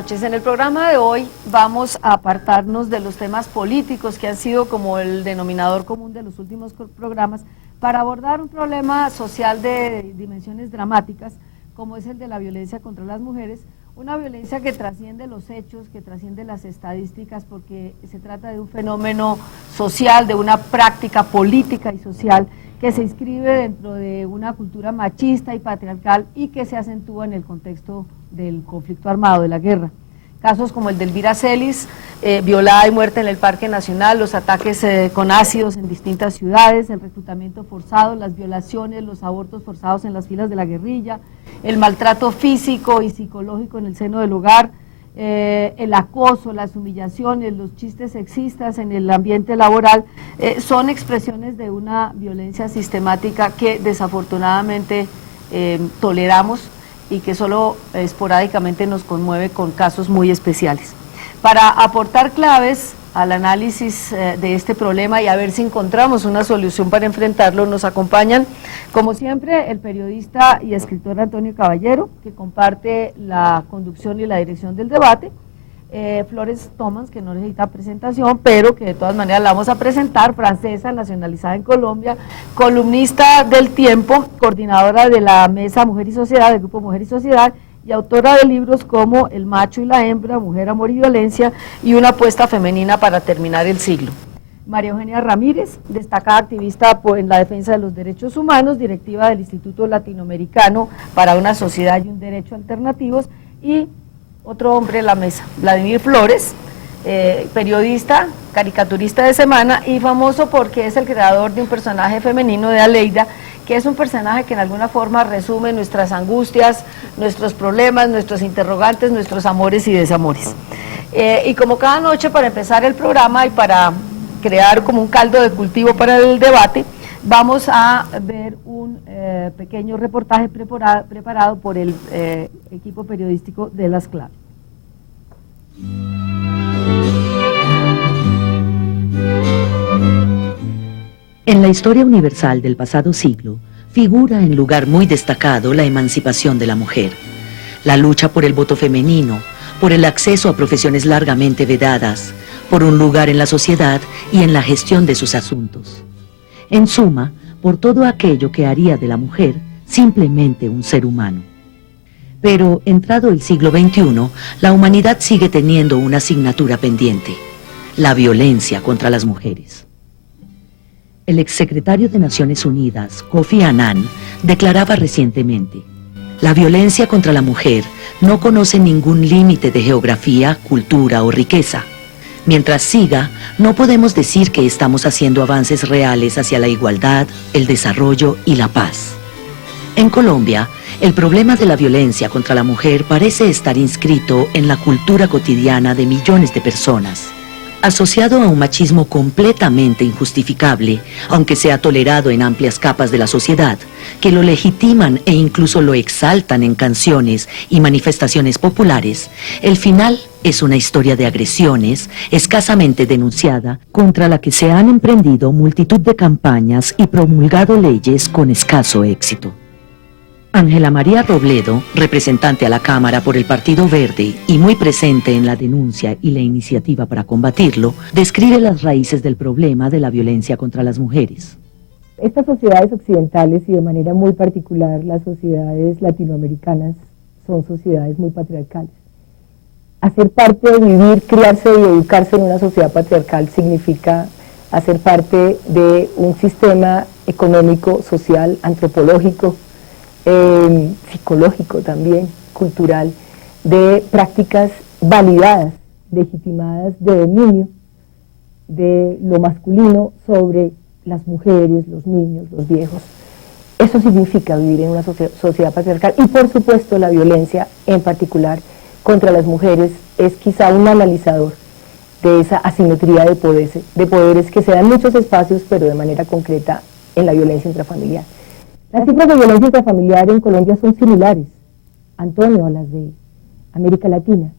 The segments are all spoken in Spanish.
noches. En el programa de hoy vamos a apartarnos de los temas políticos que han sido como el denominador común de los últimos programas para abordar un problema social de dimensiones dramáticas como es el de la violencia contra las mujeres, una violencia que trasciende los hechos, que trasciende las estadísticas porque se trata de un fenómeno social, de una práctica política y social que se inscribe dentro de una cultura machista y patriarcal y que se acentúa en el contexto del conflicto armado, de la guerra. Casos como el de Elvira Celis, violada y muerta en el Parque Nacional, los ataques con ácidos en distintas ciudades, el reclutamiento forzado, las violaciones, los abortos forzados en las filas de la guerrilla, el maltrato físico y psicológico en el seno del hogar, el acoso, las humillaciones, los chistes sexistas en el ambiente laboral, son expresiones de una violencia sistemática que desafortunadamente toleramos y que solo esporádicamente nos conmueve con casos muy especiales. Para aportar claves al análisis de este problema y a ver si encontramos una solución para enfrentarlo, nos acompañan, como siempre, el periodista y escritor Antonio Caballero, que comparte la conducción y la dirección del debate, Flores Thomas, que no necesita presentación, pero que de todas maneras la vamos a presentar, francesa, nacionalizada en Colombia, columnista del Tiempo, coordinadora de la Mesa Mujer y Sociedad, del Grupo Mujer y Sociedad, y autora de libros como El macho y la hembra, Mujer, amor y violencia, y Una apuesta femenina para terminar el siglo. María Eugenia Ramírez, destacada activista en la defensa de los derechos humanos, directiva del Instituto Latinoamericano para una Sociedad y un Derecho Alternativos, y otro hombre en la mesa, Vladimir Flores, periodista, caricaturista de Semana y famoso porque es el creador de un personaje femenino de Aleida, que es un personaje que en alguna forma resume nuestras angustias, nuestros problemas, nuestros interrogantes, nuestros amores y desamores. Y como cada noche, para empezar el programa y para crear como un caldo de cultivo para el debate, vamos a ver un pequeño reportaje preparado por el equipo periodístico de Las Claves. En la historia universal del pasado siglo, figura en lugar muy destacado la emancipación de la mujer, la lucha por el voto femenino, por el acceso a profesiones largamente vedadas, por un lugar en la sociedad y en la gestión de sus asuntos. En suma, por todo aquello que haría de la mujer simplemente un ser humano. Pero, entrado el siglo XXI, la humanidad sigue teniendo una asignatura pendiente: la violencia contra las mujeres. El exsecretario de Naciones Unidas, Kofi Annan, declaraba recientemente: la violencia contra la mujer no conoce ningún límite de geografía, cultura o riqueza. Mientras siga, no podemos decir que estamos haciendo avances reales hacia la igualdad, el desarrollo y la paz. En Colombia, el problema de la violencia contra la mujer parece estar inscrito en la cultura cotidiana de millones de personas, asociado a un machismo completamente injustificable, aunque sea tolerado en amplias capas de la sociedad, que lo legitiman e incluso lo exaltan en canciones y manifestaciones populares. El final es una historia de agresiones escasamente denunciada, contra la que se han emprendido multitud de campañas y promulgado leyes con escaso éxito. Ángela María Robledo, representante a la Cámara por el Partido Verde y muy presente en la denuncia y la iniciativa para combatirlo, describe las raíces del problema de la violencia contra las mujeres. Estas sociedades occidentales y de manera muy particular las sociedades latinoamericanas son sociedades muy patriarcales. Hacer parte de vivir, criarse y educarse en una sociedad patriarcal significa hacer parte de un sistema económico, social, antropológico, psicológico también, cultural, de prácticas validadas, legitimadas de dominio de lo masculino sobre las mujeres, los niños, los viejos. Eso significa vivir en una sociedad patriarcal y por supuesto la violencia en particular contra las mujeres es quizá un analizador de esa asimetría de poderes que se dan en muchos espacios, pero de manera concreta en la violencia intrafamiliar. Las cifras de violencia intrafamiliar en Colombia son similares, Antonio, a las de América Latina.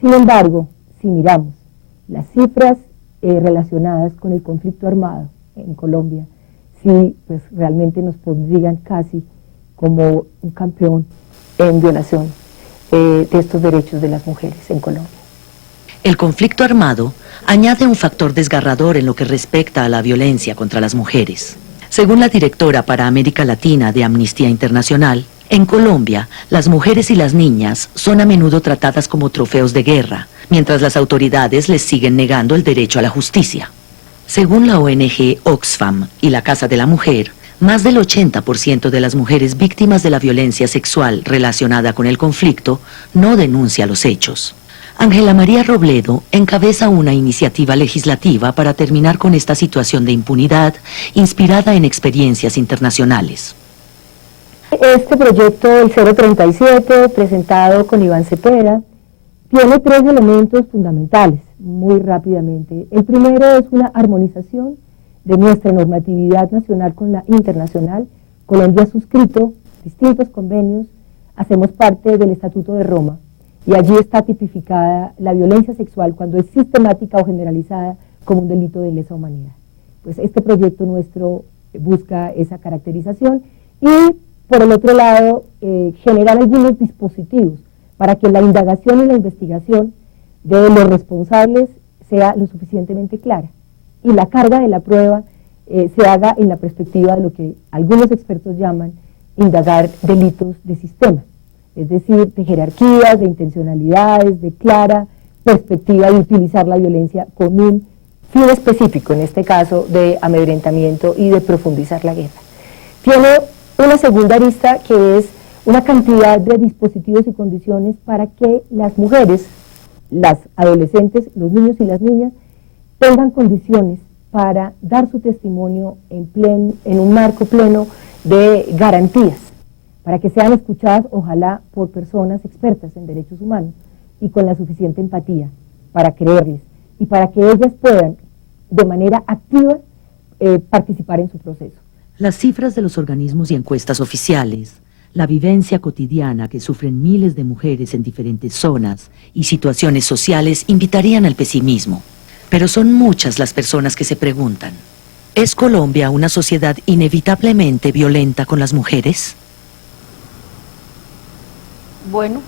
Sin embargo, si miramos las cifras relacionadas con el conflicto armado en Colombia, sí, pues realmente nos pondrían casi como un campeón en violación. de estos derechos de las mujeres en Colombia. El conflicto armado añade un factor desgarrador en lo que respecta a la violencia contra las mujeres. Según la directora para América Latina de Amnistía Internacional, en Colombia, las mujeres y las niñas son a menudo tratadas como trofeos de guerra, mientras las autoridades les siguen negando el derecho a la justicia. Según la ONG Oxfam y la Casa de la Mujer, más del 80% de las mujeres víctimas de la violencia sexual relacionada con el conflicto no denuncia los hechos. Ángela María Robledo encabeza una iniciativa legislativa para terminar con esta situación de impunidad inspirada en experiencias internacionales. Este proyecto, el 037, presentado con Iván Cepeda, tiene tres elementos fundamentales, muy rápidamente. El primero es una armonización de nuestra normatividad nacional con la internacional. Colombia ha suscrito distintos convenios, hacemos parte del Estatuto de Roma, y allí está tipificada la violencia sexual cuando es sistemática o generalizada como un delito de lesa humanidad. Pues este proyecto nuestro busca esa caracterización y, por el otro lado, generar algunos dispositivos para que la indagación y la investigación de los responsables sea lo suficientemente clara y la carga de la prueba se haga en la perspectiva de lo que algunos expertos llaman indagar delitos de sistema, es decir, de jerarquías, de intencionalidades, de clara perspectiva de utilizar la violencia con un fin específico, en este caso de amedrentamiento y de profundizar la guerra. Tiene una segunda arista que es una cantidad de dispositivos y condiciones para que las mujeres, las adolescentes, los niños y las niñas tengan condiciones para dar su testimonio en un marco pleno de garantías, para que sean escuchadas, ojalá, por personas expertas en derechos humanos y con la suficiente empatía para creerles y para que ellas puedan, de manera activa, participar en su proceso. Las cifras de los organismos y encuestas oficiales, la vivencia cotidiana que sufren miles de mujeres en diferentes zonas y situaciones sociales invitarían al pesimismo. Pero son muchas las personas que se preguntan, ¿es Colombia una sociedad inevitablemente violenta con las mujeres? Bueno,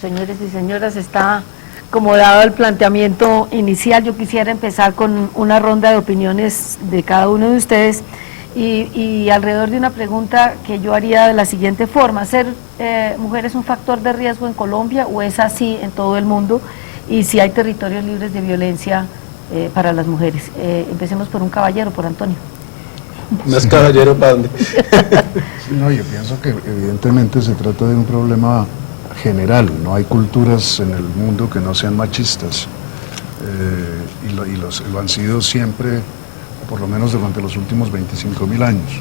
señores y señoras, está como dado el planteamiento inicial. Yo quisiera empezar con una ronda de opiniones de cada uno de ustedes y alrededor de una pregunta que yo haría de la siguiente forma: ¿ser mujer es un factor de riesgo en Colombia o es así en todo el mundo? Y si hay territorios libres de violencia para las mujeres. Empecemos por un caballero, por Antonio. ¿Más caballero para dónde? No, yo pienso que evidentemente se trata de un problema general. No hay culturas en el mundo que no sean machistas y lo han sido siempre, por lo menos durante los últimos 25.000 años.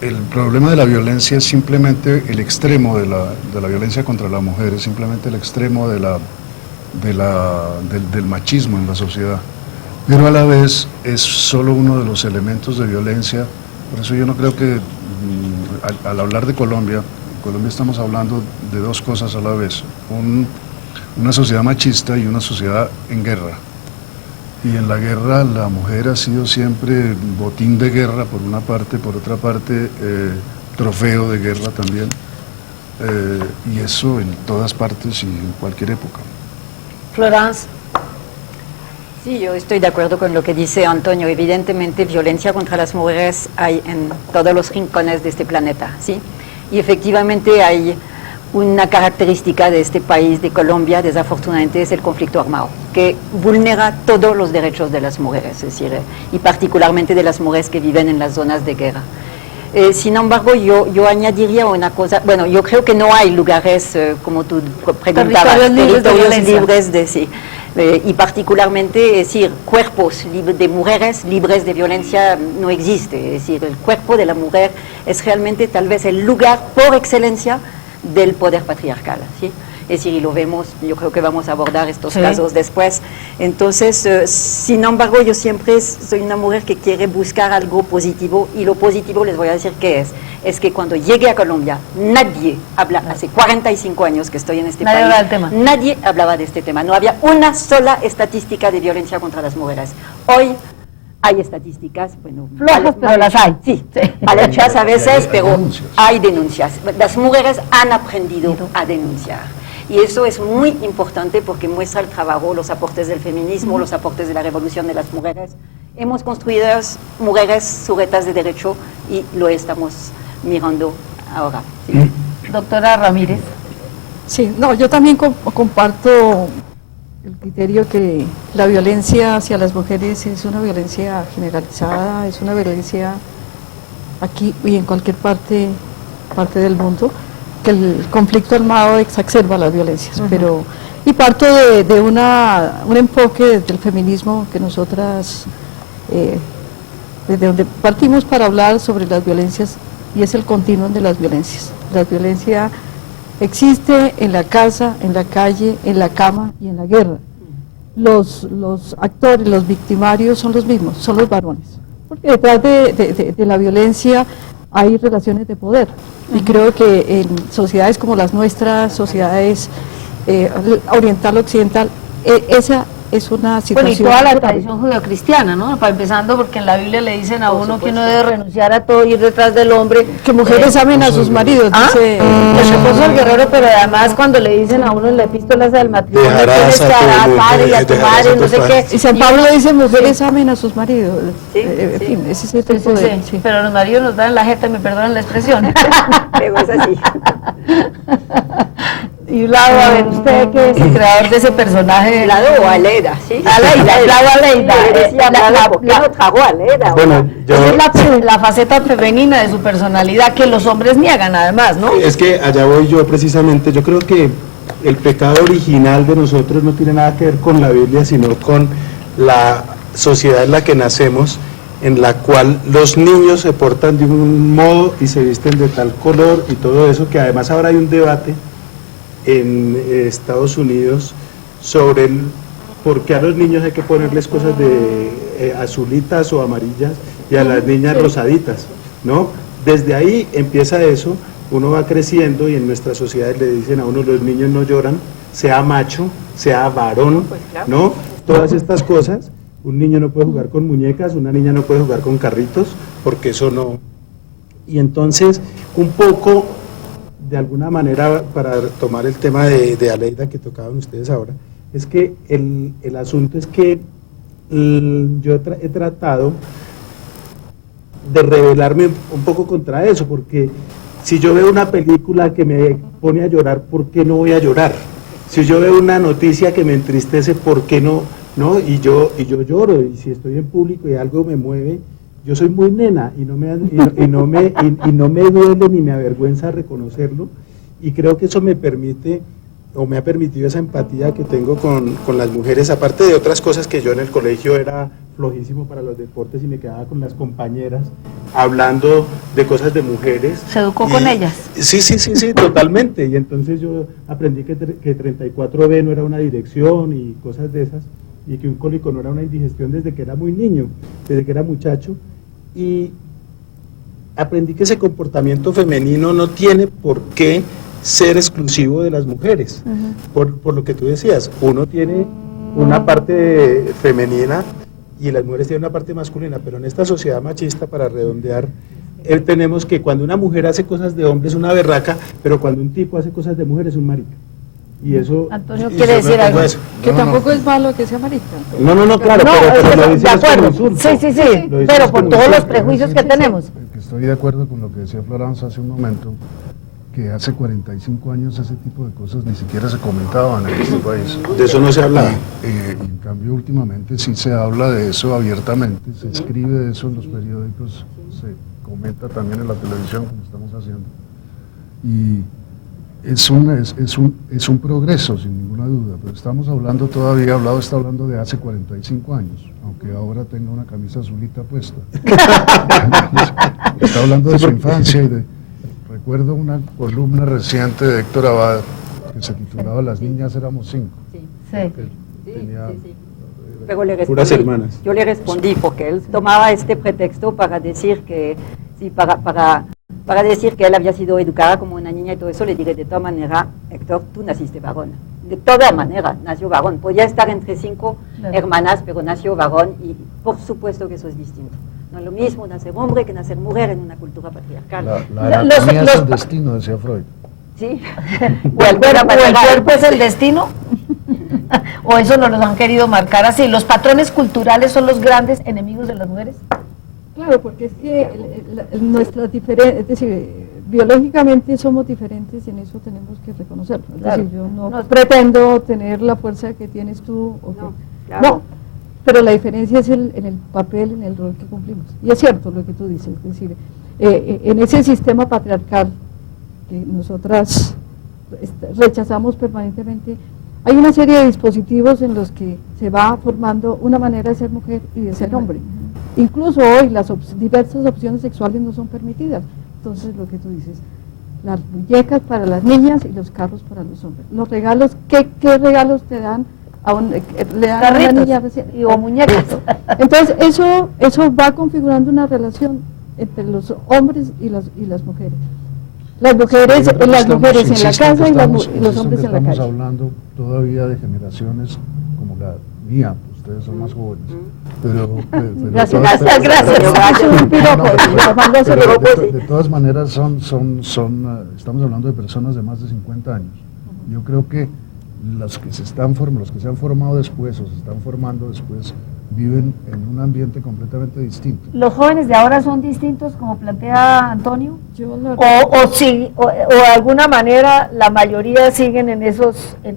El problema de la violencia es simplemente el extremo de la violencia contra la mujer, es simplemente el extremo del machismo en la sociedad, pero a la vez es solo uno de los elementos de violencia. Por eso yo no creo que al hablar de Colombia estamos hablando de dos cosas a la vez: una sociedad machista y una sociedad en guerra. Y en la guerra la mujer ha sido siempre botín de guerra por una parte, por otra parte trofeo de guerra también, y eso en todas partes y en cualquier época. Florence. Sí, yo estoy de acuerdo con lo que dice Antonio. Evidentemente, violencia contra las mujeres hay en todos los rincones de este planeta, ¿sí? Y efectivamente hay una característica de este país, de Colombia, desafortunadamente, es el conflicto armado, que vulnera todos los derechos de las mujeres, es decir, y particularmente de las mujeres que viven en las zonas de guerra. Sin embargo, yo añadiría una cosa. Bueno, yo creo que no hay lugares, como tú preguntabas, territorios libres de sí. Y particularmente, es decir, cuerpos de mujeres libres de violencia no existe. Es decir, el cuerpo de la mujer es realmente tal vez el lugar por excelencia del poder patriarcal, ¿sí? Es decir, y lo vemos, yo creo que vamos a abordar estos casos después. Entonces, sin embargo, yo siempre soy una mujer que quiere buscar algo positivo, y lo positivo les voy a decir qué es que cuando llegué a Colombia, nadie habla, hace 45 años que estoy en este país, nadie hablaba de este tema, no había una sola estadística de violencia contra las mujeres. Hoy hay estadísticas, bueno, Flojas, pero mal las hechas, hay. sí, Sí. mal hechas a veces, pero denuncias. hay denuncias. Las mujeres han aprendido a denunciar. Y eso es muy importante porque muestra el trabajo, los aportes del feminismo, los aportes de la revolución de las mujeres. Hemos construido mujeres sujetas de derecho y lo estamos mirando ahora. ¿Sí? Doctora Ramírez. Sí, no, yo también comparto el criterio que la violencia hacia las mujeres es una violencia generalizada, es una violencia aquí y en cualquier parte del mundo, que el conflicto armado exacerba las violencias, pero y parto de un enfoque del feminismo que nosotras, desde donde partimos para hablar sobre las violencias, y es el continuum de las violencias. La violencia existe en la casa, en la calle, en la cama y en la guerra. Los actores, los victimarios son los mismos, son los varones. Porque detrás de la violencia hay relaciones de poder. Y creo que en sociedades como las nuestras, sociedades oriental, occidental, esa es una situación. Bueno, y toda la grave. tradición judeocristiana, ¿no? Para empezando, porque en la Biblia le dicen a uno que uno debe renunciar a todo y ir detrás del hombre. Que mujeres amen a sus maridos, dice El esposo del guerrero, pero además cuando le dicen a uno en la epístola esa del matrimonio, Dejarás tienes que a tu dar al padre y a mujer, tu dejarás madre, a tu no sé padre. qué. Y San Pablo dice mujeres amen a sus maridos. En fin, ese es el Sí, tipo sí, de... sí. sí. Pero los maridos nos dan la jeta, me perdonan la expresión. Pero es así. Y Vlado, a ver, usted que es el creador de ese personaje. Vlado o Aleida, ¿sí? Aleida, Vlado Aleida. Yo decía Vlado, ¿por qué no trago a Aleida? Bueno, yo, Esa es la faceta femenina de su personalidad que los hombres niegan además, ¿no? es que allá voy yo precisamente, yo creo que el pecado original de nosotros no tiene nada que ver con la Biblia, sino con la sociedad en la que nacemos, en la cual los niños se portan de un modo y se visten de tal color y todo eso, que además ahora hay un debate en Estados Unidos sobre el por qué a los niños hay que ponerles cosas de azulitas o amarillas y a las niñas rosaditas, ¿no? Desde ahí empieza eso, uno va creciendo y en nuestras sociedades le dicen a uno los niños no lloran, sea macho, sea varón, Pues claro. ¿no? Todas estas cosas, un niño no puede jugar con muñecas, una niña no puede jugar con carritos, porque eso no... Y entonces, un poco, de alguna manera, para tomar el tema de Aleida que tocaban ustedes ahora, es que el asunto es que yo he tratado de rebelarme un poco contra eso, porque si yo veo una película que me pone a llorar, ¿por qué no voy a llorar? Si yo veo una noticia que me entristece, ¿por qué no? ¿No? Y yo lloro, y si estoy en público y algo me mueve, yo soy muy nena y no me duele ni me avergüenza reconocerlo, y creo que eso me permite o me ha permitido esa empatía que tengo con las mujeres, aparte de otras cosas que yo en el colegio era flojísimo para los deportes y me quedaba con las compañeras hablando de cosas de mujeres. ¿Se educó con ellas? Sí, totalmente, y entonces yo aprendí que 34B no era una dirección y cosas de esas, y que un cólico no era una indigestión desde que era muy niño, desde que era muchacho, y aprendí que ese comportamiento femenino no tiene por qué ser exclusivo de las mujeres, por lo que tú decías, uno tiene una parte femenina y las mujeres tienen una parte masculina, pero en esta sociedad machista, para redondear, tenemos que cuando una mujer hace cosas de hombre es una berraca, pero cuando un tipo hace cosas de mujer es un marica. Y eso... Antonio y quiere yo me decir opongo a algo. eso. Que tampoco es malo que sea marica. No, claro, No, pero es lo que dices de como acuerdo. insulto. Sí, Lo dices pero por como todos los insulto. prejuicios que tenemos. Que estoy de acuerdo con lo que decía Florence hace un momento, que hace 45 años ese tipo de cosas ni siquiera se comentaban en este país. De eso no se hablaba. Y en cambio últimamente sí se habla de eso abiertamente, se escribe de eso en los periódicos, se comenta también en la televisión como estamos haciendo. Y es un progreso sin ninguna duda, pero estamos hablando todavía, está hablando de hace 45 años, aunque ahora tenga una camisa azulita puesta. Está hablando de su infancia y de... Recuerdo una columna reciente de Héctor Abad que se titulaba Las niñas éramos 5. Sí. Sí. Que tenía, Pero le Puras respondí, hermanas. yo le respondí porque él tomaba este pretexto para decir que, sí, para decir que él había sido educada como una niña y todo eso, le dije de todas maneras, Héctor, tú naciste varón, de toda manera nació varón. Podía estar entre 5 hermanas, pero nació varón y por supuesto que eso es distinto. No es lo mismo nacer hombre que nacer mujer en una cultura patriarcal. La anatomía es el destino, decía Freud. ¿Sí? ¿O el cuerpo es el destino? ¿O eso nos lo han querido marcar así? ¿Los patrones culturales son los grandes enemigos de las mujeres? Claro, porque es que nuestras diferencias, es decir, biológicamente somos diferentes y en eso tenemos que reconocerlo. Es decir, yo no pretendo tener la fuerza que tienes tú. No, pero la diferencia es en el papel, en el rol que cumplimos. Y es cierto lo que tú dices, es decir, en ese sistema patriarcal que nosotras rechazamos permanentemente, hay una serie de dispositivos en los que se va formando una manera de ser mujer y de ser hombre. Incluso hoy las diversas opciones sexuales no son permitidas. Entonces, lo que tú dices, las muñecas para las niñas y los carros para los hombres. Los regalos, ¿qué regalos te dan? Le dan a una niña o muñecas. Entonces, eso va configurando una relación entre los hombres y las mujeres. Las mujeres en la casa y los hombres en la calle. Estamos hablando todavía de generaciones como la mía, ustedes son más jóvenes, pero gracias. De todas maneras estamos hablando de personas de más de 50 años. Yo creo que los que se han formado después o se están formando después viven en un ambiente completamente distinto. ¿Los jóvenes de ahora son distintos, como plantea Antonio? O de alguna manera la mayoría siguen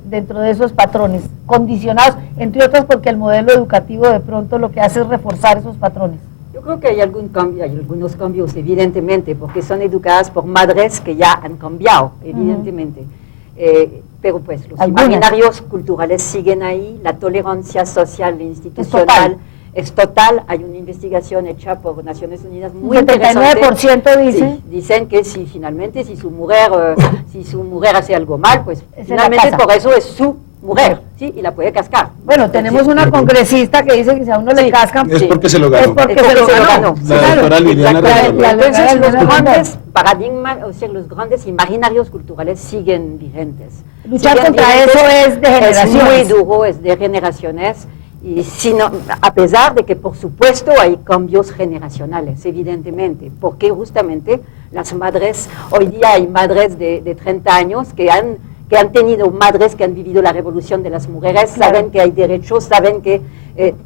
dentro de esos patrones, condicionados, entre otras porque el modelo educativo de pronto lo que hace es reforzar esos patrones? Yo creo que hay algunos cambios, evidentemente, porque son educadas por madres que ya han cambiado, evidentemente. Pero pues los imaginarios culturales siguen ahí, la tolerancia social e institucional es total. Hay una investigación hecha por Naciones Unidas muy interesante. 79% dice. Sí, dicen que si su mujer hace algo mal, pues finalmente por eso es su mujer, ¿sí? Y la puede cascar. Bueno, tenemos una congresista que dice que si a uno le cascan, es porque se lo ganó. Es porque se lo ganó. La doctora Liliana Entonces los grandes paradigmas, o sea, los grandes imaginarios culturales siguen vigentes. Luchar contra eso es de generaciones. Es muy duro, es de generaciones. Y a pesar de que, por supuesto, hay cambios generacionales, evidentemente, porque justamente las madres, hoy día hay madres de 30 años que han tenido madres que han vivido la revolución de las mujeres, saben que hay derechos, saben que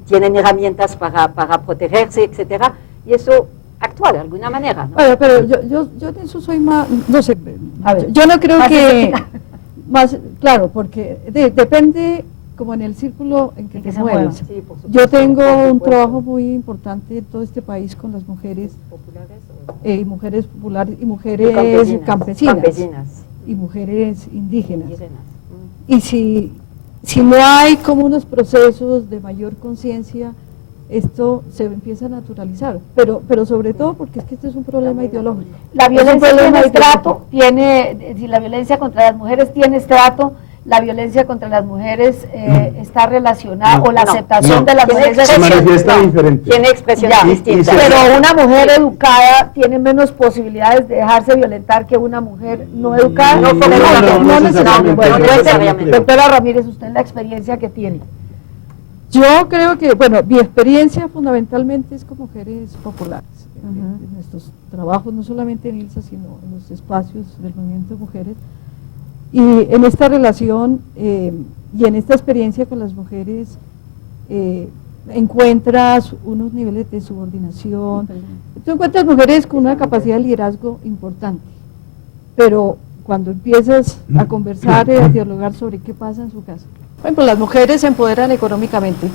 tienen herramientas para protegerse, etcétera, y eso actúa de alguna manera, ¿no? Pero yo de eso soy más, no sé, yo no creo que, más, claro, porque depende como en el círculo en que te mueves. Sí, yo tengo un trabajo muy importante en todo este país con las mujeres populares, y mujeres populares y mujeres campesinas. Y mujeres indígenas. Y si no hay como unos procesos de mayor conciencia, esto se empieza a naturalizar, pero sobre todo porque es que este es un problema ideológico. La violencia tiene estrato, si la violencia contra las mujeres tiene estrato, la violencia contra las mujeres está relacionada, o la aceptación de las mujeres se manifiesta diferente. Tiene expresiones distintas. Pero una mujer educada tiene menos posibilidades de dejarse violentar que una mujer no educada. No necesariamente. Doctora Ramírez, usted la experiencia que tiene. Yo creo que, bueno, mi experiencia fundamentalmente es con mujeres populares. En nuestros trabajos, no solamente en ILSA, sino en los espacios del movimiento de mujeres. Y en esta relación y en esta experiencia con las mujeres encuentras unos niveles de subordinación. Tú encuentras mujeres con una capacidad de liderazgo importante, pero cuando empiezas a conversar y a dialogar sobre qué pasa en su casa. Por ejemplo, las mujeres se empoderan económicamente.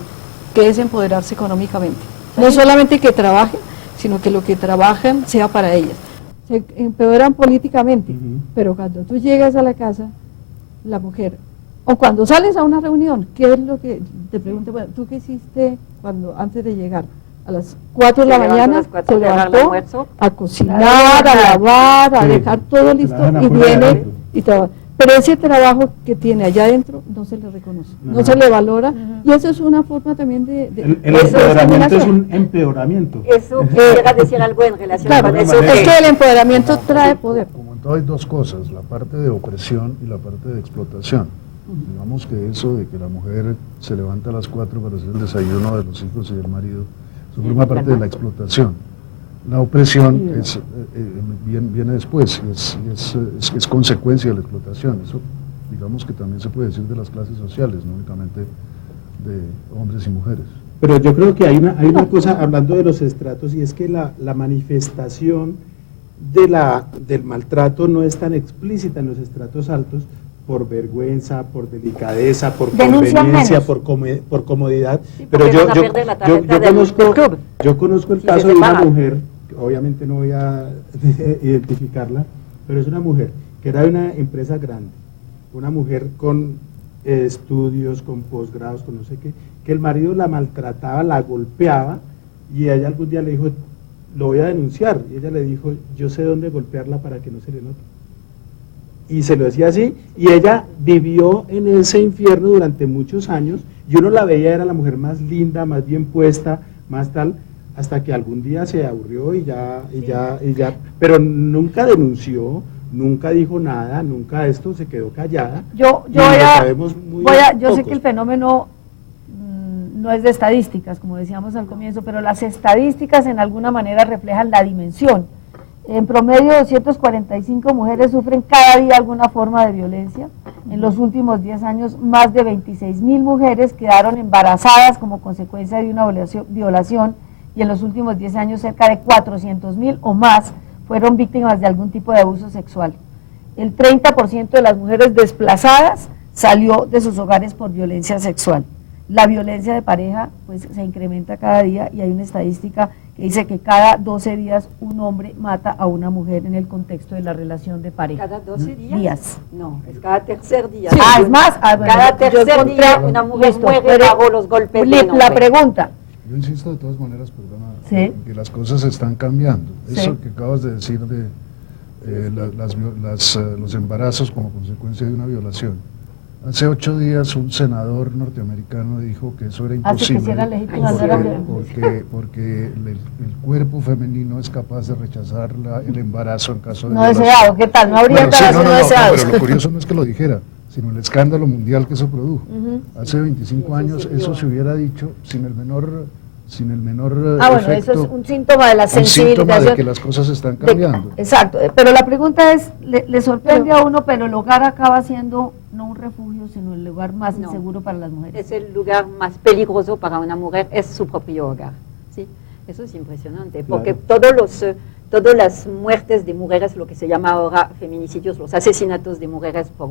¿Qué es empoderarse económicamente? No solamente que trabajen, sino que lo que trabajan sea para ellas. Se empeoran políticamente, pero cuando tú llegas a la casa, la mujer, o cuando sales a una reunión, ¿qué es lo que te preguntan? Bueno, ¿tú qué hiciste antes de llegar? A las 4 de la mañana se levantó a cocinar, a lavar, a dejar todo listo y viene y trabaja. Pero ese trabajo que tiene allá adentro no se le reconoce, no se le valora, y eso es una forma también de el empoderamiento es un empeoramiento. Eso quisiera decir algo en relación con eso. Es que el empoderamiento trae poder. Como en todo hay dos cosas, la parte de opresión y la parte de explotación. Digamos que eso de que la mujer se levanta a las 4 para hacer el desayuno de los hijos y del marido, eso forma parte de la explotación. La opresión viene después, es consecuencia de la explotación. Eso, digamos que también se puede decir de las clases sociales, no únicamente de hombres y mujeres. Pero yo creo que hay una cosa, hablando de los estratos, y es que la manifestación del maltrato no es tan explícita en los estratos altos, por vergüenza, por delicadeza, por conveniencia, por comodidad. Sí, pero yo conozco el si caso se de una separa. mujer, que obviamente no voy a identificarla, pero es una mujer que era de una empresa grande, una mujer con estudios, con posgrados, con no sé qué, que el marido la maltrataba, la golpeaba, y ella algún día le dijo, lo voy a denunciar, y ella le dijo, yo sé dónde golpearla para que no se le note. Y se lo decía así, y ella vivió en ese infierno durante muchos años, y uno la veía, era la mujer más linda, más bien puesta, más tal, hasta que algún día se aburrió y ya, pero nunca denunció, nunca dijo nada, nunca esto, se quedó callada. Yo sé que el fenómeno no es de estadísticas, como decíamos al comienzo, pero las estadísticas en alguna manera reflejan la dimensión. En promedio, 245 mujeres sufren cada día alguna forma de violencia. En los últimos 10 años, más de 26.000 mujeres quedaron embarazadas como consecuencia de una violación, y en los últimos 10 años cerca de 400.000 o más fueron víctimas de algún tipo de abuso sexual. El 30% de las mujeres desplazadas salió de sus hogares por violencia sexual. La violencia de pareja pues se incrementa cada día, y hay una estadística que dice que cada 12 días un hombre mata a una mujer en el contexto de la relación de pareja. ¿Cada 12 días? No, es cada tercer día. Sí. Es más, bueno, cada tercer día una mujer muere bajo los golpes de un hombre. La pregunta. Yo insisto de todas maneras, perdona, Sí. que las cosas están cambiando. Sí. Eso que acabas de decir de los embarazos como consecuencia de una violación. Hace 8 días un senador norteamericano dijo que eso era imposible, que si era legítimo, no era porque el cuerpo femenino es capaz de rechazar el embarazo en caso de No violación. deseado, ¿qué tal? No habría embarazo no deseado. Pero lo curioso no es que lo dijera, sino el escándalo mundial que eso produjo. Hace 25 años eso se hubiera dicho sin el menor Bueno, efecto, eso es un síntoma de la un síntoma sensibilización. de que las cosas están cambiando. Exacto, pero la pregunta es, le sorprende a uno, pero el hogar acaba siendo no un refugio, sino el lugar más inseguro para las mujeres. Es el lugar más peligroso para una mujer, es su propio hogar. ¿Sí? Eso es impresionante, porque todas las muertes de mujeres, lo que se llama ahora feminicidios, los asesinatos de mujeres por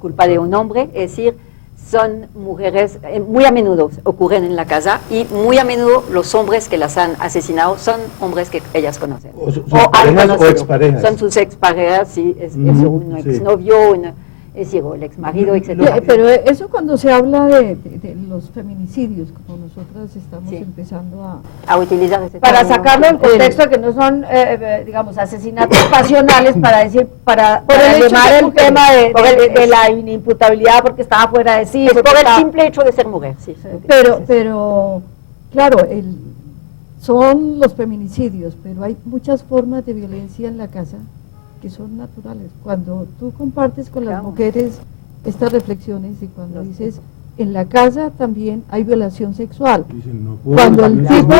culpa de un hombre, es decir, son mujeres, muy a menudo ocurren en la casa, y muy a menudo los hombres que las han asesinado son hombres que ellas conocen. O parejas o exparejas. Son sus exparejas, sí, es un exnovio, es decir, el exmarido, etc. Pero eso cuando se habla de los feminicidios, como nosotras estamos empezando a utilizar ese para término. sacarlo del contexto, que no son, digamos, asesinatos pasionales, para decir, para llamar el tema de la inimputabilidad porque estaba fuera de sí. Es por el simple hecho de ser mujer, sí. Pero claro, son los feminicidios, pero hay muchas formas de violencia en la casa que son naturales. Cuando tú compartes con las mujeres estas reflexiones, y cuando dices, en la casa también hay violación sexual. Dicen, Cuando el tipo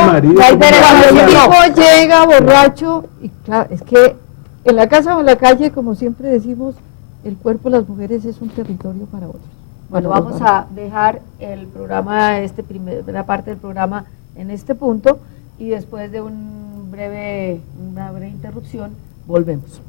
llega borracho, y claro, es que en la casa o en la calle, como siempre decimos, el cuerpo de las mujeres es un territorio para otros. Bueno, vamos a dejar el programa, primera parte del programa en este punto, y después de una breve interrupción, volvemos.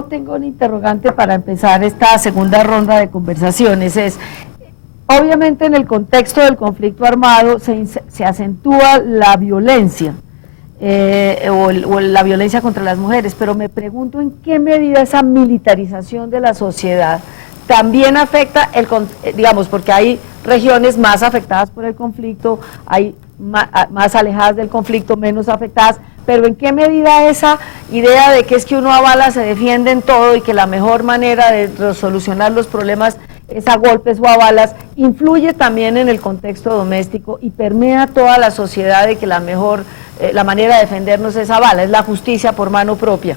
yo tengo un interrogante para empezar esta segunda ronda de conversaciones. Obviamente en el contexto del conflicto armado se acentúa la violencia o la violencia contra las mujeres, pero me pregunto en qué medida esa militarización de la sociedad también afecta, digamos, porque hay regiones más afectadas por el conflicto, hay más alejadas del conflicto, menos afectadas, pero en qué medida esa idea de que es que uno a bala se defiende en todo y que la mejor manera de solucionar los problemas es a golpes o a balas, influye también en el contexto doméstico y permea toda la sociedad de que la manera de defendernos es a bala, es la justicia por mano propia.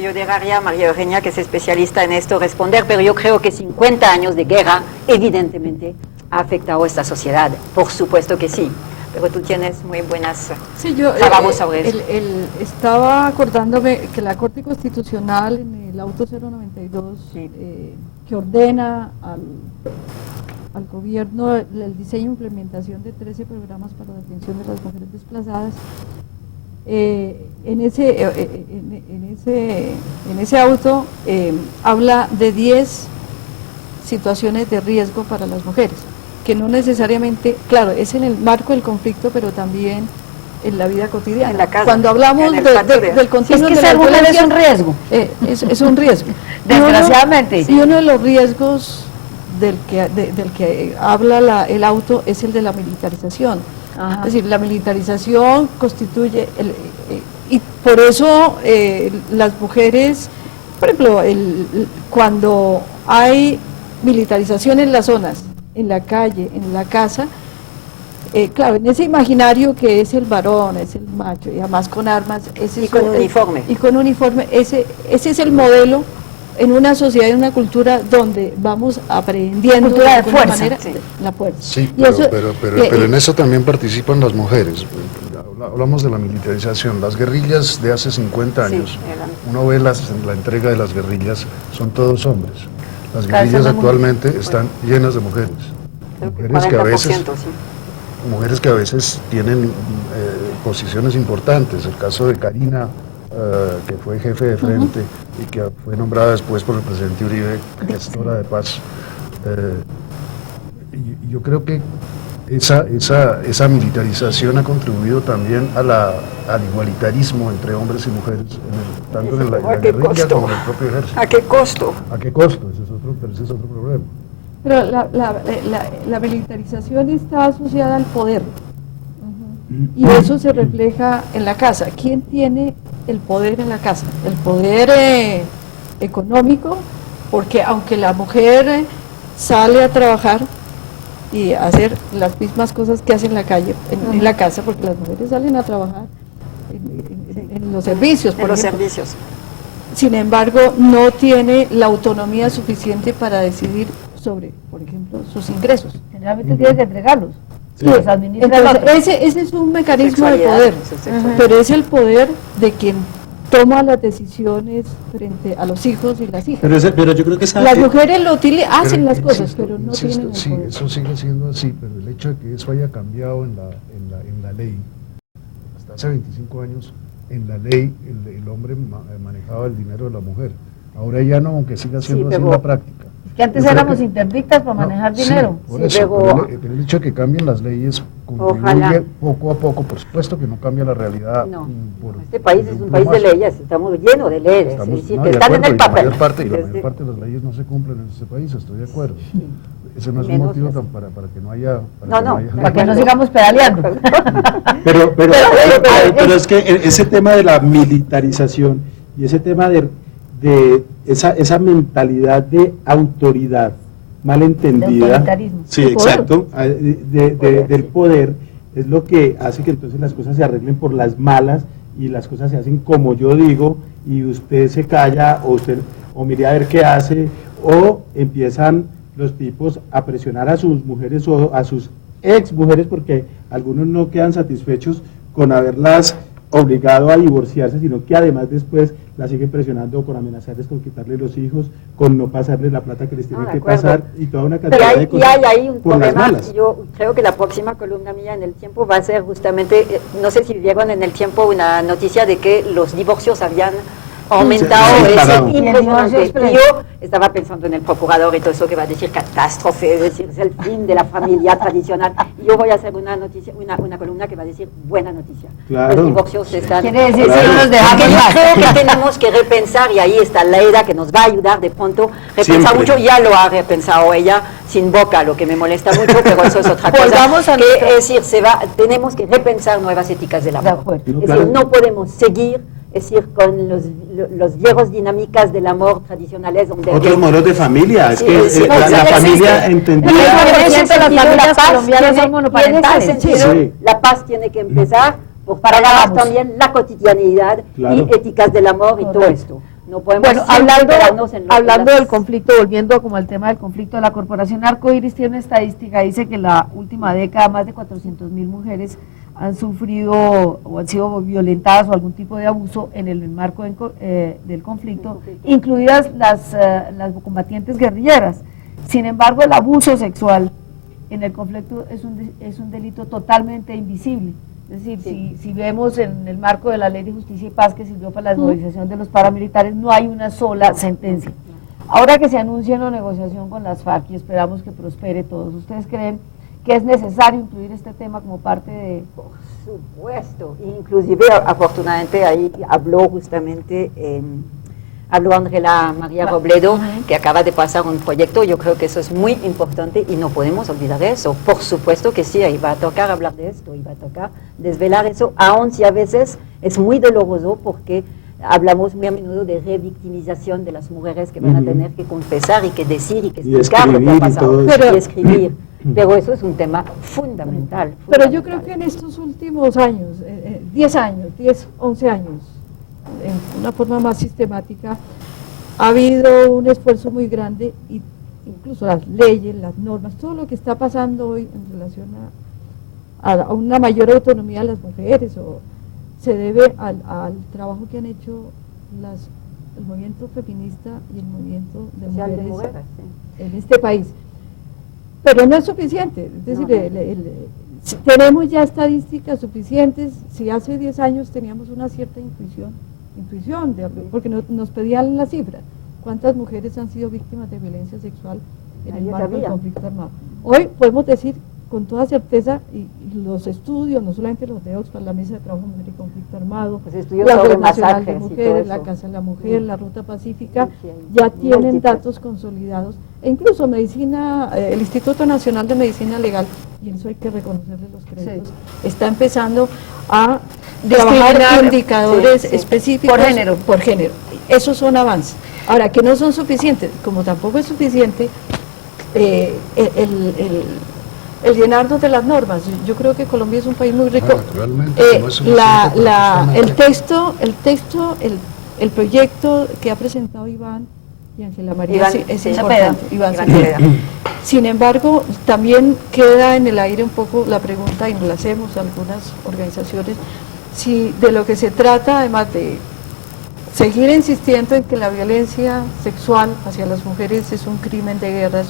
Yo dejaría a María Eugenia, que es especialista en esto, responder, pero yo creo que 50 años de guerra evidentemente ha afectado a esta sociedad, por supuesto que sí, pero tú tienes muy buenas trabajos sobre eso. Estaba acordándome que la Corte Constitucional en el auto 092 que ordena al gobierno el diseño e implementación de 13 programas para la atención de las mujeres desplazadas, en ese auto habla de 10 situaciones de riesgo para las mujeres, que no necesariamente, claro, es en el marco del conflicto, pero también en la vida cotidiana. En la casa, cuando hablamos del continuo es que de ser la mujer violencia, es un riesgo. Es un riesgo. Desgraciadamente. Y uno de los riesgos del que habla el auto es el de la militarización. Ajá. Es decir, la militarización constituye, y por eso las mujeres, por ejemplo, cuando hay militarización en las zonas, en la calle, en la casa, claro, en ese imaginario que es el varón, es el macho, y además con armas, Y con uniforme. Y con uniforme, ese es el modelo en una sociedad, en una cultura donde vamos aprendiendo Cultura de alguna fuerza, manera, sí. la fuerza. Sí, Y eso, pero en eso también participan las mujeres. Hablamos de la militarización. Las guerrillas de hace 50 Sí, años, eran- uno ve la entrega de las guerrillas, son todos hombres. Las Claro, guerrillas son actualmente están llenas de mujeres. Creo que Mujeres que a 40%, veces sí. mujeres que a veces tienen posiciones importantes. El caso de Karina, que fue jefe de frente y que fue nombrada después por el presidente Uribe gestora de paz. Y yo creo que esa militarización ha contribuido también al igualitarismo entre hombres y mujeres, tanto en la ¿A qué guerrilla costo? como en el propio ejército. ¿A qué costo? ¿A qué costo? Ese es otro problema. Pero la militarización está asociada al poder. Y eso se refleja en la casa. ¿Quién tiene el poder en la casa? El poder económico, porque aunque la mujer sale a trabajar y a hacer las mismas cosas que hace en la calle, en la casa, porque las mujeres salen a trabajar en los servicios, En por los ejemplo. servicios. Sin embargo, no tiene la autonomía suficiente para decidir sobre, por ejemplo, sus ingresos. Generalmente tienes que entregarlos. Sí. Los administra el Entonces, otro. ese es un mecanismo de Sexualidad, poder, su sexualidad. pero es el poder de quien toma las decisiones frente a los hijos y las hijas. Pero yo creo que Las mujeres hacen las cosas, insisto, pero no insisto, tienen el sí, poder. eso sigue siendo así, pero el hecho de que eso haya cambiado en la ley, hasta hace 25 años, en la ley el hombre manejaba el dinero de la mujer. Ahora ya no, aunque siga siendo así en pero- la práctica. Es que antes Yo creo éramos que- interdictas para No, manejar sí, dinero. por Sí, eso, luego- pero el hecho de que cambien las leyes contribuye Ojalá. poco a poco, por supuesto que no cambia la realidad. No, por- este país de es un un país de plumazo. leyes, estamos llenos de leyes, Estamos- sí, no, que de están en acuerdo, el papel. La mayor Desde- parte de las leyes no se cumplen en este país, estoy de acuerdo. Ese no es un Menos motivo eso. para que no haya... Para que no sigamos pedaleando. Pero es que ese tema de la militarización y ese tema de esa mentalidad de autoridad mal entendida, De autoritarismo. sí, El poder. exacto, del poder, es lo que hace que entonces las cosas se arreglen por las malas y las cosas se hacen como yo digo y usted se calla o mire a ver qué hace, o empiezan los tipos a presionar a sus mujeres o a sus ex mujeres, porque algunos no quedan satisfechos con haberlas obligado a divorciarse, sino que además después las siguen presionando con amenazarles con quitarle los hijos, con no pasarles la plata que les tienen de que acuerdo. pasar y toda una Pero cantidad de y cosas hay ahí un por las problema. malas. Yo creo que la próxima columna mía en el tiempo va a ser justamente, no sé si vieron en el tiempo una noticia de que los divorcios habían aumentado, Sí, es parado. impresionante. Y yo estaba pensando en el procurador y todo eso que va a decir catástrofe, es decir, es el fin de la familia tradicional. Y yo voy a hacer una noticia, una columna que va a decir buena noticia. Claro. Los divorcios están... Quiere decir Claro. que no nos dejamos Porque yo más. creo que tenemos que repensar, y ahí está Leida que nos va a ayudar de pronto, repensar Siempre. mucho, ya lo ha repensado ella sin boca, lo que me molesta mucho, pero eso es otra cosa. Volvamos a Que, nuestra- es decir, tenemos que repensar nuevas éticas del amor. acuerdo. Es Claro. decir, no podemos seguir, es decir, con los viejos dinámicas del amor tradicionales. Donde Otros modelos de familia, es Sí, que sí, la existe. familia En entendida... ese En ese las sentido, familias la paz colombianas son monoparentales. y en ese sentido, Sí. la paz tiene que empezar por Para trabajar ambos. también la cotidianidad Claro. y éticas del amor y todo Correcto. esto. No podemos Bueno, siempre quedarnos en hablando las- del conflicto, volviendo como al tema del conflicto, la Corporación Arcoiris tiene una estadística, dice que en la última década más de 400.000 mujeres han sufrido o han sido violentadas o algún tipo de abuso en el marco del conflicto, incluidas las combatientes guerrilleras. Sin embargo, el abuso sexual en el conflicto es un delito totalmente invisible. Es decir, si vemos en el marco de la Ley de Justicia y Paz que sirvió para la desmovilización de los paramilitares, no hay una sola sentencia. Ahora que se anuncia una negociación con las FARC y esperamos que prospere todos, ¿ustedes creen que es necesario incluir este tema como parte de...? Por supuesto, inclusive afortunadamente ahí habló justamente, habló Ángela María Robledo, que acaba de pasar un proyecto, yo creo que eso es muy importante y no podemos olvidar eso. Por supuesto que sí, ahí va a tocar hablar de esto, y va a tocar desvelar eso, aun si a veces es muy doloroso porque hablamos muy a menudo de revictimización de las mujeres que van a tener que confesar y que decir y que Y explicar lo que ha escribir y pasado todo eso. y escribir. Pero eso es un tema fundamental. Pero yo creo que en estos últimos años, 10 años, 10, 11 años, en una forma más sistemática, ha habido un esfuerzo muy grande, y incluso las leyes, las normas, todo lo que está pasando hoy en relación a una mayor autonomía de las mujeres, se debe al trabajo que han hecho el movimiento feminista y el movimiento de Social de mujeres mujeres, sí. en este país. Pero no es suficiente, es decir, si tenemos ya estadísticas suficientes. Si hace 10 años teníamos una cierta intuición porque nos pedían la cifra, ¿cuántas mujeres han sido víctimas de violencia sexual en el Nadie marco del sabía. conflicto armado? Hoy podemos decir con toda certeza, y los estudios, no solamente los de Oxfam, la Mesa de Trabajo Mujer y Conflicto Armado, Pues estudios la sobre Red Nacional de masacres y todo Mujeres, la eso. Casa de la Mujer, la Ruta Pacífica, Sí, hay ya tienen múltiples. datos consolidados, e incluso medicina, el Instituto Nacional de Medicina Legal, y eso hay que reconocerle los créditos, está empezando a trabajar Discriminar, indicadores sí, sí. específicos Por género. Esos son avances. Ahora, que no son suficientes, como tampoco es suficiente el llenarnos de las normas. Yo creo que Colombia es un país muy rico. Naturalmente, no es suficiente, pero justamente- El proyecto que ha presentado Iván y Ángela María Iván, es sí, importante. Iván Iván Cepeda. Cepeda. Sin embargo, también queda en el aire un poco la pregunta, y nos la hacemos a algunas organizaciones, si de lo que se trata, además de seguir insistiendo en que la violencia sexual hacia las mujeres es un crimen de guerra,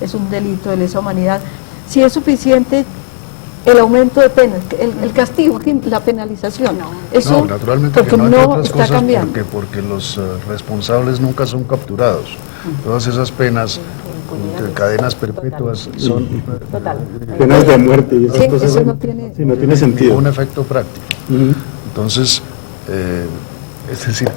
es un delito de lesa humanidad, si es suficiente el aumento de penas, el castigo, la penalización. Eso, No, naturalmente porque que no, entre no otras está cosas, cambiando. porque los responsables nunca son capturados. Todas esas penas de cadenas perpetuas son Total. Penas de muerte y esas Sí, cosas. eso bueno, no tiene- sí, no tiene sentido. ningún efecto práctico. Ujú. Entonces, es decir,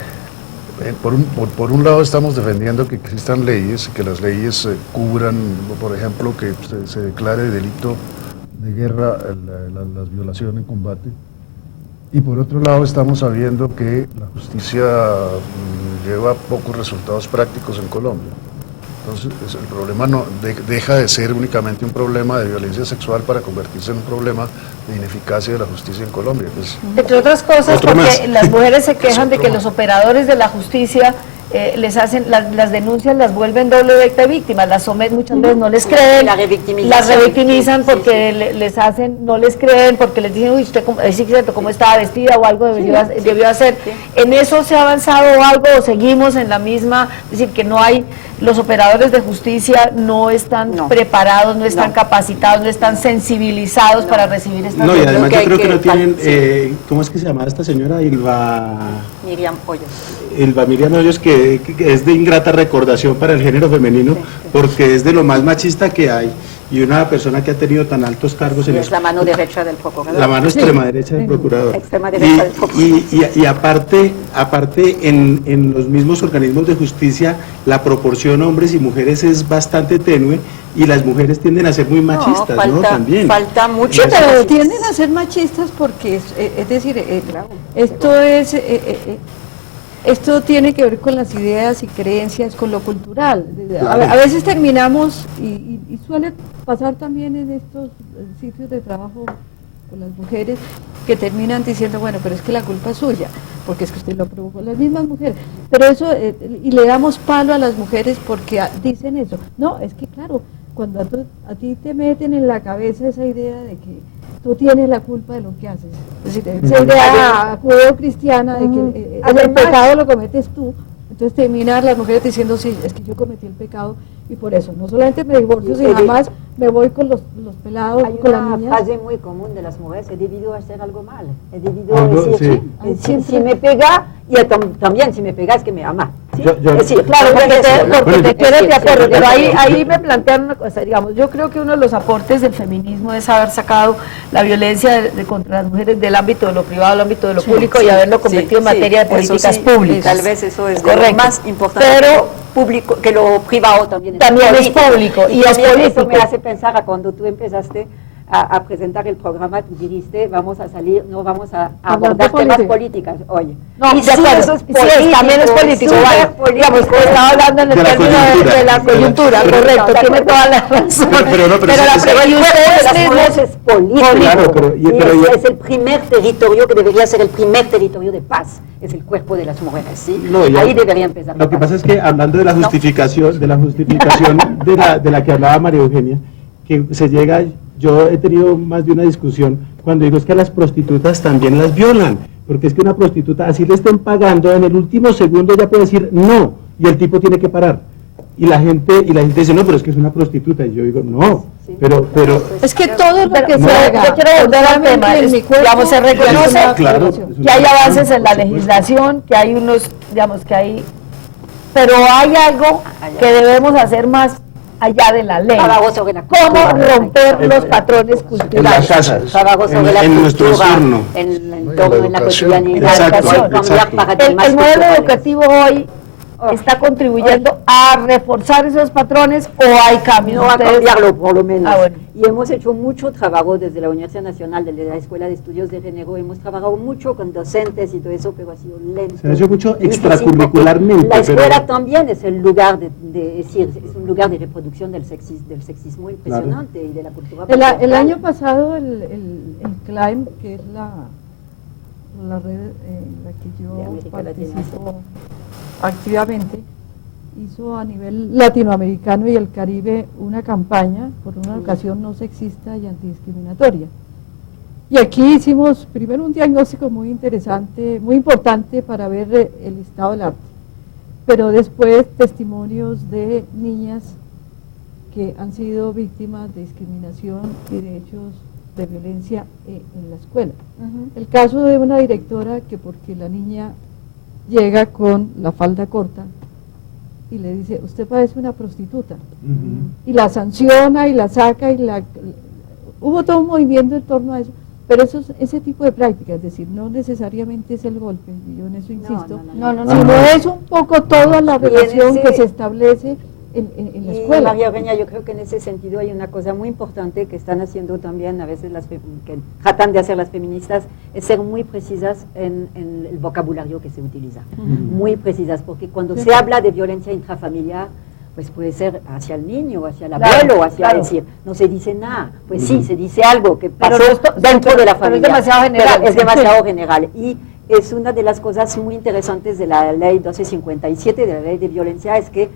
por un lado estamos defendiendo que existan leyes, que las leyes cubran, por ejemplo, que se declare delito de guerra las violaciones en combate, y por otro lado estamos sabiendo que la justicia lleva pocos resultados prácticos en Colombia. Entonces, el problema no deja de ser únicamente un problema de violencia sexual para convertirse en un problema de ineficacia de la justicia en Colombia. Pues, Entre otras cosas, Otro porque más. las mujeres se quejan de otro que más. los operadores de la justicia les hacen las denuncias, las vuelven doble de víctimas, las someten, muchas veces no les creen, La revictimización. las revictimizan Sí, porque sí. les hacen, no les creen, porque les dicen, uy, usted sí, cierto, cómo estaba vestida o algo debió hacer. sí. ¿En eso se ha avanzado algo o seguimos en la misma, es decir, que no hay los operadores de justicia no están preparados, no están No. capacitados, no están sensibilizados para recibir estas No, y denuncias. además yo creo que no que tienen, ¿cómo es que se llama esta señora? Miriam Hoyos. Miriam Hoyos, que es de ingrata recordación para el género femenino, porque es de lo más machista que hay, y una persona que ha tenido tan altos cargos en Y es la mano derecha del procurador. la mano extrema derecha del procurador. Extrema derecha del procurador. Y aparte en los mismos organismos de justicia, la proporción hombres y mujeres es bastante tenue, y las mujeres tienden a ser muy machistas, ¿no? También. Falta mucho. Sí, pero tienden a ser machistas porque, es decir, esto tiene que ver con las ideas y creencias, con lo cultural. A veces terminamos, y suele pasar también en estos sitios de trabajo con las mujeres, que terminan diciendo, bueno, pero es que la culpa es suya, porque es que usted lo provocó, las mismas mujeres. Pero eso, y le damos palo a las mujeres porque dicen eso. No, es que claro, cuando a ti te meten en la cabeza esa idea de que tú tienes la culpa de lo que haces, es decir, esa idea judeocristiana de que el pecado lo cometes tú, entonces terminan las mujeres diciendo, sí, es que yo cometí el pecado y por eso no solamente me divorcio, sino además me voy con los pelados, Hay con las una niñas. frase muy común de las mujeres: he debido hacer algo mal, he debido Algo, decir, sí. si me pega, y también si me pega es que me ama. ¿sí? Yo- Es decir, Claro, porque te quedas de acuerdo, pero sí. ahí me plantean una cosa, digamos, yo creo que uno de los aportes del feminismo es haber sacado la violencia contra las mujeres del ámbito de lo privado al ámbito de lo público y haberlo convertido en materia de eso políticas sí, públicas. Tal vez eso es de lo Correcto. más importante. Pero Público, que lo privado también es público y es también político. eso me hace pensar a cuando tú empezaste a presentar el programa, tú dijiste, vamos a salir, no vamos a abordar temas políticas hoy. No, y de acuerdo. Sí, también es político, súper vale. político. Digamos, estaba hablando en el De la término coyuntura. de la coyuntura, Pero- correcto, pero- tiene toda la razón. Pero no, pero la es- pregunta El y cuerpo de ustedes las mismos, mujeres es político. Claro, pero- Y pero yo- es el primer territorio que debería ser el primer territorio de paz, es el cuerpo de las mujeres, ¿sí? No, ya- Ahí debería empezar. Lo que pasa es que hablando de la justificación, de la que hablaba María Eugenia, que se llega, yo he tenido más de una discusión cuando digo es que a las prostitutas también las violan, porque es que una prostituta, así le estén pagando, en el último segundo ya puede decir no, y el tipo tiene que parar. Y la gente dice, no, pero es que es una prostituta, y yo digo, no, pero Es que todo lo que no, se haga, yo quiero volver al tema, en mi cuerpo, digamos, se reconoce es una claro, violación. que hay avances en la legislación, que hay unos, digamos, que hay, pero hay algo que debemos hacer más allá de la ley. Trabajo sobre la ¿Cómo cultura. romper los patrones en las culturales? casas, Trabajo sobre la en nuestro cultura, entorno. en el la entorno, en la educación. cotidianidad, Exacto, cambiar exacto. paradigmas El modelo culturales. educativo hoy está contribuyendo a reforzar esos patrones o hay cambios. No a Ustedes- cambiarlo, por lo menos. Ah, bueno. Y hemos hecho mucho trabajo desde la Universidad Nacional, desde la Escuela de Estudios de Género, hemos trabajado mucho con docentes y todo eso, pero ha sido lento. Se ha hecho mucho difícil, extracurricularmente, porque la escuela pero- también es el lugar decir, es un lugar de reproducción del sexismo impresionante y de la cultura El patriarcal. año pasado el CLIME, que es la red en la que De yo América Latina. participo activamente, hizo a nivel latinoamericano y el Caribe una campaña por una educación no sexista y antidiscriminatoria. Y aquí hicimos primero un diagnóstico muy interesante, muy importante para ver el estado del arte, pero después testimonios de niñas que han sido víctimas de discriminación y de hechos de violencia en la escuela. El caso de una directora que porque la niña llega con la falda corta y le dice, usted parece una prostituta, y la sanciona y la saca hubo todo un movimiento en torno a eso, pero ese tipo de prácticas, es decir, no necesariamente es el golpe, y yo en eso insisto, No. sino es un poco toda la relación ese- que se establece en la Y escuela. María Eugenia, yo creo que en ese sentido hay una cosa muy importante que están haciendo también a veces que tratan de hacer las feministas, es ser muy precisas en el vocabulario que se utiliza, muy precisas, porque cuando se habla de violencia intrafamiliar, pues puede ser hacia el niño, hacia el Claro, abuelo, hacia claro. decir, no se dice nada, pues sí, se dice algo que Pero pasó esto- dentro de la pero es familia. demasiado general. Pero es demasiado general. Y es una de las cosas muy interesantes de la ley 1257, de la ley de violencia, es que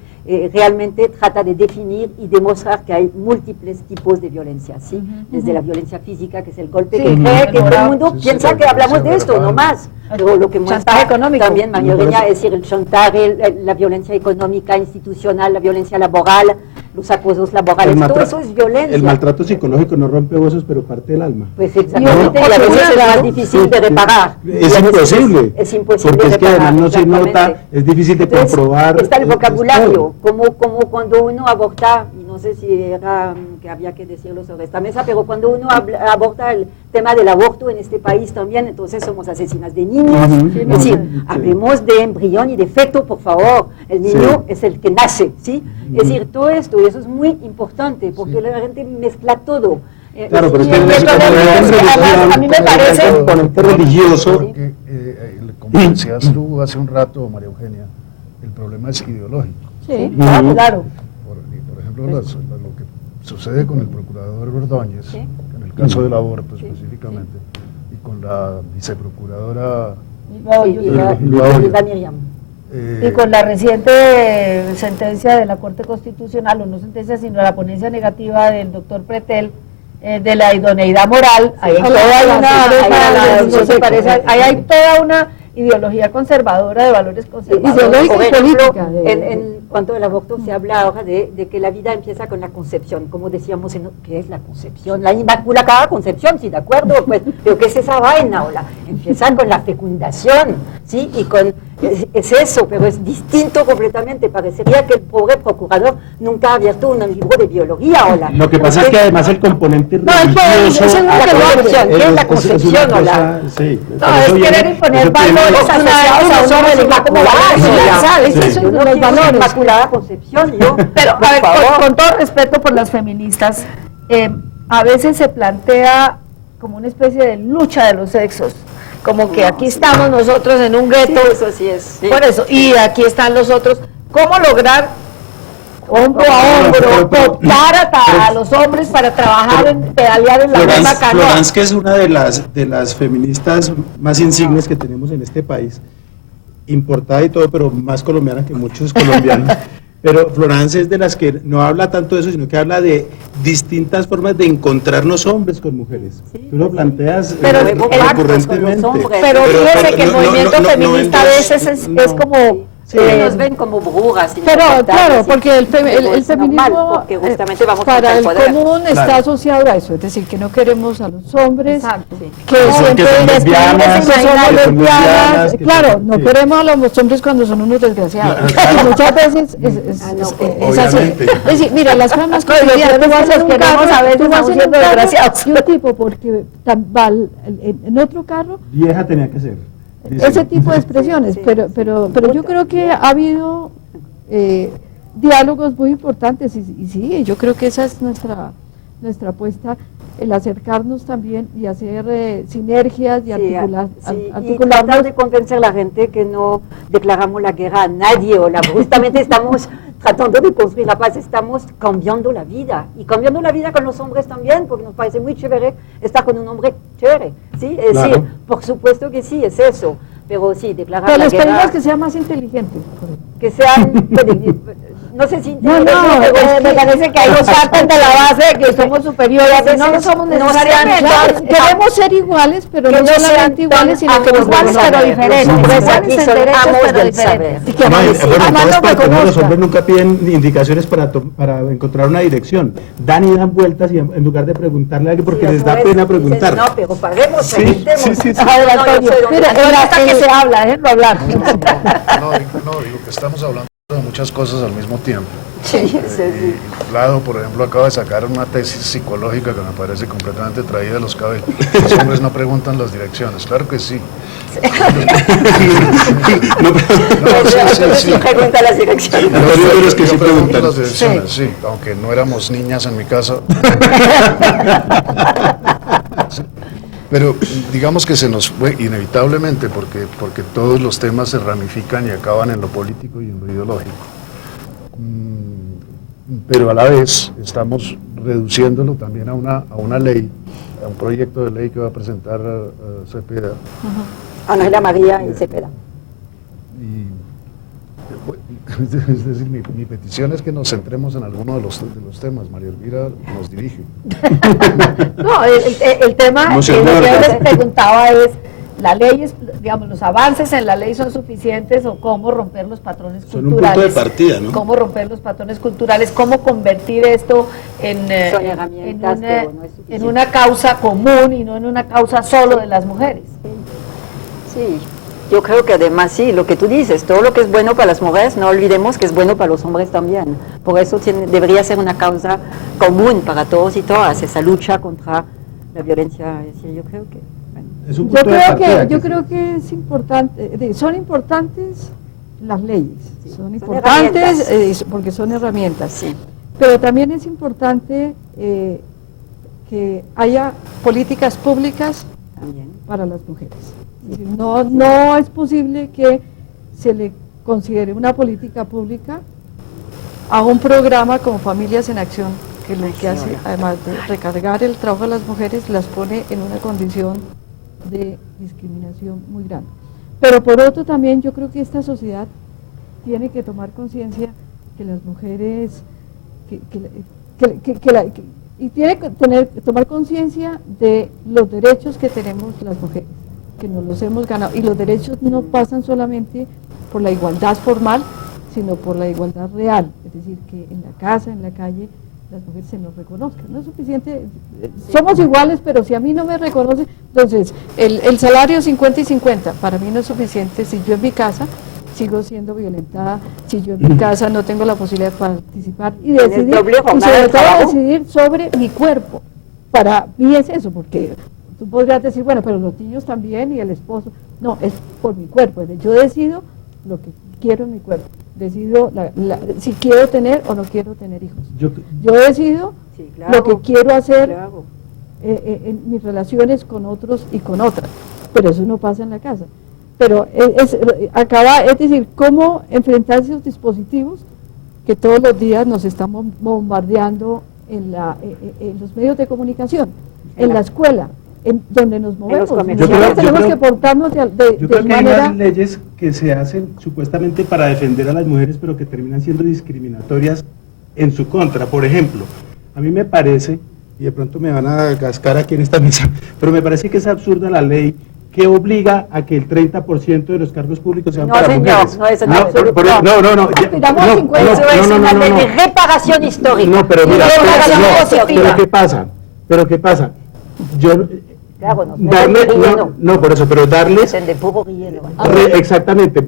realmente trata de definir y demostrar que hay múltiples tipos de violencia, ¿sí? Desde la violencia física, que es el golpe, que cree que todo el mundo piensa que hablamos de esto, no más. Pero lo que muestra económico. también María Eugenia, es decir, el chantaje, la violencia económica, institucional, la violencia laboral, los acosos laborales, todo eso es violencia. El maltrato psicológico no rompe huesos, pero parte el alma. Pues exactamente, y a veces es más difícil de reparar. Es imposible. Es imposible porque de es que además no se exactamente. nota, es difícil de Entonces, comprobar. está el vocabulario, como cuando uno aborta, y no sé si era que había que decirlo sobre esta mesa, pero cuando uno aborta el tema del aborto en este país también, entonces somos asesinas de niños. Es decir, hablemos de embrión y de feto, por favor. El niño es el que nace, ¿sí? Es decir, todo esto, y eso es muy importante, porque la gente mezcla todo. Claro, pero es que además, a mí me parece un componente religioso. Porque, como decías tú hace un rato, María Eugenia, el problema es ideológico. Sí, claro. Por ejemplo, lo que sucede con el procurador Ordóñez, en el caso del aborto específicamente, y con la viceprocuradora Hilda Miriam. Y con la reciente sentencia de la Corte Constitucional, o no sentencia, sino la ponencia negativa del doctor Pretel, de la idoneidad moral, ahí hay toda una ideología conservadora de valores conservadores. Ideológica y política. En cuanto al aborto se habla ahora de que la vida empieza con la concepción, como decíamos, ¿qué es la concepción? La inmaculada concepción, sí, de acuerdo, pues, pero ¿qué es esa vaina? Empieza con la fecundación, ¿sí? Y es eso, pero es distinto completamente. Parecería que el pobre procurador nunca ha abierto un libro de biología. Lo que pasa es que además el componente religioso... es la concepción, ¿qué es la concepción? Sí, no, es querer imponer valores asociados a una religión como eso no los valores. Inmaculada concepción, Pero, a ver, con todo respeto por las feministas, a veces se plantea como una especie de lucha de los sexos, como que aquí estamos nosotros en un gueto, eso sí es. Por eso, y aquí están los otros. ¿Cómo lograr hombro a hombro, cooptar a los hombres para trabajar en pedalear en la misma canoa? Florence, que es una de las feministas más insignes que tenemos en este país, importada y todo, pero más colombiana que muchos colombianos. Pero Florence es de las que no habla tanto de eso, sino que habla de distintas formas de encontrarnos hombres con mujeres. Tú lo planteas recurrentemente. Pero fíjese que el movimiento feminista a veces es como... nos ven como brujas. Pero claro, porque el feminismo porque justamente vamos para el poder. común está asociado a eso, es decir, que no queremos a los hombres, que son siempre les lesbianas, que somos lesbianas, claro, no sí. queremos a los hombres cuando son unos desgraciados. Y muchas veces es así. Es decir, mira, las formas que tú vas en un carro, tú vas en un carro y un tipo, porque va en otro carro, Vieja tenía que ser. ese tipo de expresiones, pero yo creo que ha habido diálogos muy importantes y sí, yo creo que esa es nuestra apuesta, el acercarnos también y hacer sinergias y y tratar de convencer a la gente que no declaramos la guerra a nadie, justamente estamos tratando de construir la paz, estamos cambiando la vida, y cambiando la vida con los hombres también, porque nos parece muy chévere estar con un hombre chévere, ¿sí? Es decir, por supuesto que sí, es eso, pero sí, declarar pero la les guerra... pedimos que sean más inteligentes. Que sean... no sé si... No, me parece que hay dos partes de la base de que somos superiores, y no somos necesariamente. Queremos ser iguales, pero no solamente iguales, sino que iguales pero diferentes. Aquí son amos del saber. Los hombres nunca piden indicaciones para encontrar una dirección. Dan y dan vueltas y en lugar de preguntarle a alguien, porque les da pena preguntar. No, pero paguemos, preguntemos. Mira, hasta que se habla, déjenlo hablar. No, digo que estamos hablando de muchas cosas al mismo tiempo. Lado, por ejemplo, acaba de sacar una tesis psicológica que me parece completamente traída de los cabellos. Los hombres no preguntan las direcciones, claro que sí. Sí pregunta las direcciones. Los que sí preguntan las direcciones, sí, aunque no éramos niñas en mi casa. Pero digamos que se nos fue inevitablemente, porque todos los temas se ramifican y acaban en lo político y en lo ideológico. Pero a la vez estamos reduciéndolo también a una ley, a un proyecto de ley que va a presentar Cepeda, Ángela María y Cepeda. Es decir, mi petición es que nos centremos en alguno de los temas. María Elvira nos dirige. No, el tema No que se yo muerda. les preguntaba es, ¿la ley es, digamos, los avances en la ley son suficientes o cómo romper los patrones Son un culturales? punto de partida, ¿no? ¿Cómo romper los patrones culturales? ¿Cómo convertir esto Son herramientas, pero no es suficiente. en una causa común y no en una causa solo de las mujeres? Sí, yo creo que además sí, lo que tú dices, todo lo que es bueno para las mujeres, no olvidemos que es bueno para los hombres también. Por eso debería ser una causa común para todos y todas, esa lucha contra la violencia. Yo creo que... bueno. Es un Yo punto de partida yo creo que es importante, son importantes las leyes, Sí, son son importantes herramientas. porque son herramientas, Sí. pero también es importante que haya políticas públicas También. para las mujeres. No es posible que se le considere una política pública a un programa como Familias en Acción, que lo que hace, además de recargar el trabajo de las mujeres, las pone en una condición de discriminación muy grande. Pero por otro también yo creo que esta sociedad tiene que tomar conciencia que las mujeres, y tiene que tomar conciencia de los derechos que tenemos las mujeres, que nos los hemos ganado, y los derechos no pasan solamente por la igualdad formal, sino por la igualdad real, es decir, que en la casa, en la calle, las mujeres se nos reconozcan. No es suficiente, somos iguales, pero si a mí no me reconocen, entonces el salario 50 y 50 para mí no es suficiente si yo en mi casa sigo siendo violentada, si yo en mi casa no tengo la posibilidad de participar y decidir, doble y jornada sobre de todo trabajo. decidir sobre mi cuerpo. Para mí es eso, porque tú podrías decir, bueno, pero los niños también y el esposo. No, es por mi cuerpo. Es decir, yo decido lo que quiero en mi cuerpo. Decido si quiero tener o no quiero tener hijos. Yo decido Sí, claro, lo que quiero hacer claro. en mis relaciones con otros y con otras. Pero eso no pasa en la casa. Pero es decir, cómo enfrentar esos dispositivos que todos los días nos estamos bombardeando en los medios de comunicación, en la escuela, en donde nos movemos. comercios. Nosotros tenemos yo que creo- portarnos Yo de creo que hay manera... unas leyes que se hacen supuestamente para defender a las mujeres, pero que terminan siendo discriminatorias en su contra. Por ejemplo, a mí me parece, y de pronto me van a cascar aquí en esta mesa, pero me parece que es absurda la ley que obliga a que el 30% de los cargos públicos sean No, para señor, mujeres. no es en absoluto. No. Aspiramos a 50. Eso es una ley de reparación histórica. No, pero Y mira, de reparación pero positiva. ¿qué pasa? Yo Claro, nos darle, meten de relleno. no, por eso, pero darles Meten de puro relleno. exactamente.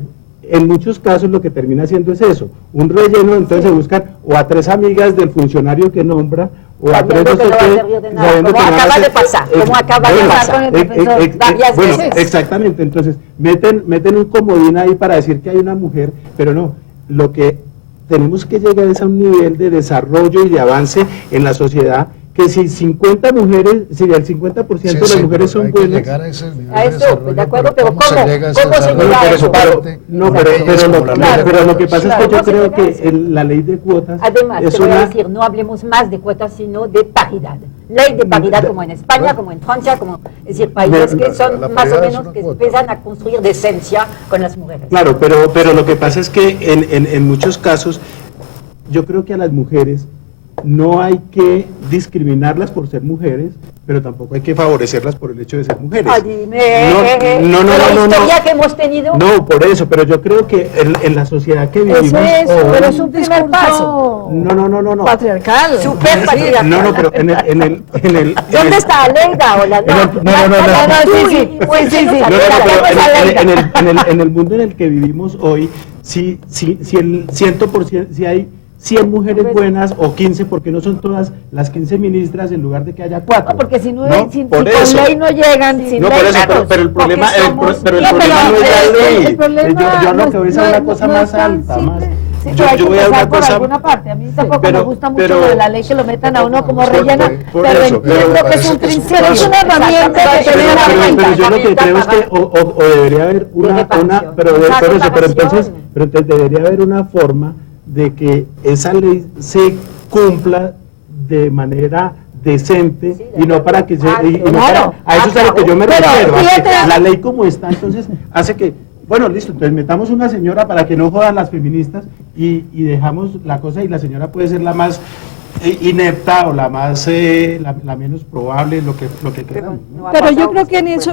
En muchos casos lo que termina haciendo es eso, un relleno, entonces se buscan o a 3 amigas del funcionario que nombra, o a 3 Sabiendo que no va a servir de nada, como acaba de pasar, como acaba de pasar con el profesor varias bueno, veces. exactamente, entonces meten un comodín ahí para decir que hay una mujer, pero no, lo que tenemos que llegar es a un nivel de desarrollo y de avance en la sociedad, que si 50 mujeres, si el 50% de las mujeres son buenas, A eso, de acuerdo, pero ¿cómo se llega a eso? pero lo que pasa es que yo ¿Cómo se creo llega a que eso? la ley de cuotas Además, es te voy a una... decir, no hablemos más de cuotas, sino de paridad. Ley de paridad como en España, como en Francia, como, es decir, países que son la más o paridad es menos una que cuota. empiezan a construir decencia con las mujeres. Claro, pero lo que pasa es que en muchos casos yo creo que a las mujeres no hay que discriminarlas por ser mujeres, pero tampoco hay que favorecerlas por el hecho de ser mujeres. Ah, dime, No, la historia que hemos tenido. No, por eso, pero yo creo que en la sociedad que vivimos Eso es, hoy- pero es un primer discurso paso. No. patriarcal. Super patriarcal. No, pero en el ¿Dónde está Aleida? Hola, sí. No, pero en el mundo en el que vivimos hoy, si el 100%, si hay 100 mujeres buenas o 15, porque no son todas las 15 ministras en lugar de que haya 4. No, porque si Por con eso. ley no llegan, sin No, ley, por eso, claro, pero el problema, porque somos- pero el Sí, problema no es la ley. el problema Yo lo que no- voy a hacer no- una cosa no más es tan alta, simple. más. Sí, pero hay Yo que voy a empezar una por cosa. alguna parte. A mí tampoco pero- me gusta mucho pero- lo de la ley que lo metan a uno como por- rellena, por pero eso, pero entiendo que es parece un que es un principio, es una paso. herramienta que Exactamente. tiene una Pero herramienta. yo lo que creo es que o debería haber una reparación. pero Esa por eso, reparación. pero entonces debería haber una forma de que esa ley se cumpla de manera decente, Sí, y no para que se, y no claro. a eso es a lo que yo me Pero refiero, a que fíjate. la ley como está, entonces hace que, bueno, listo, entonces metamos una señora para que no jodan las feministas y dejamos la cosa, y la señora puede ser la más inepta o la más la menos probable, lo que queramos, ¿no? No ha Pero yo pasado, creo que pues.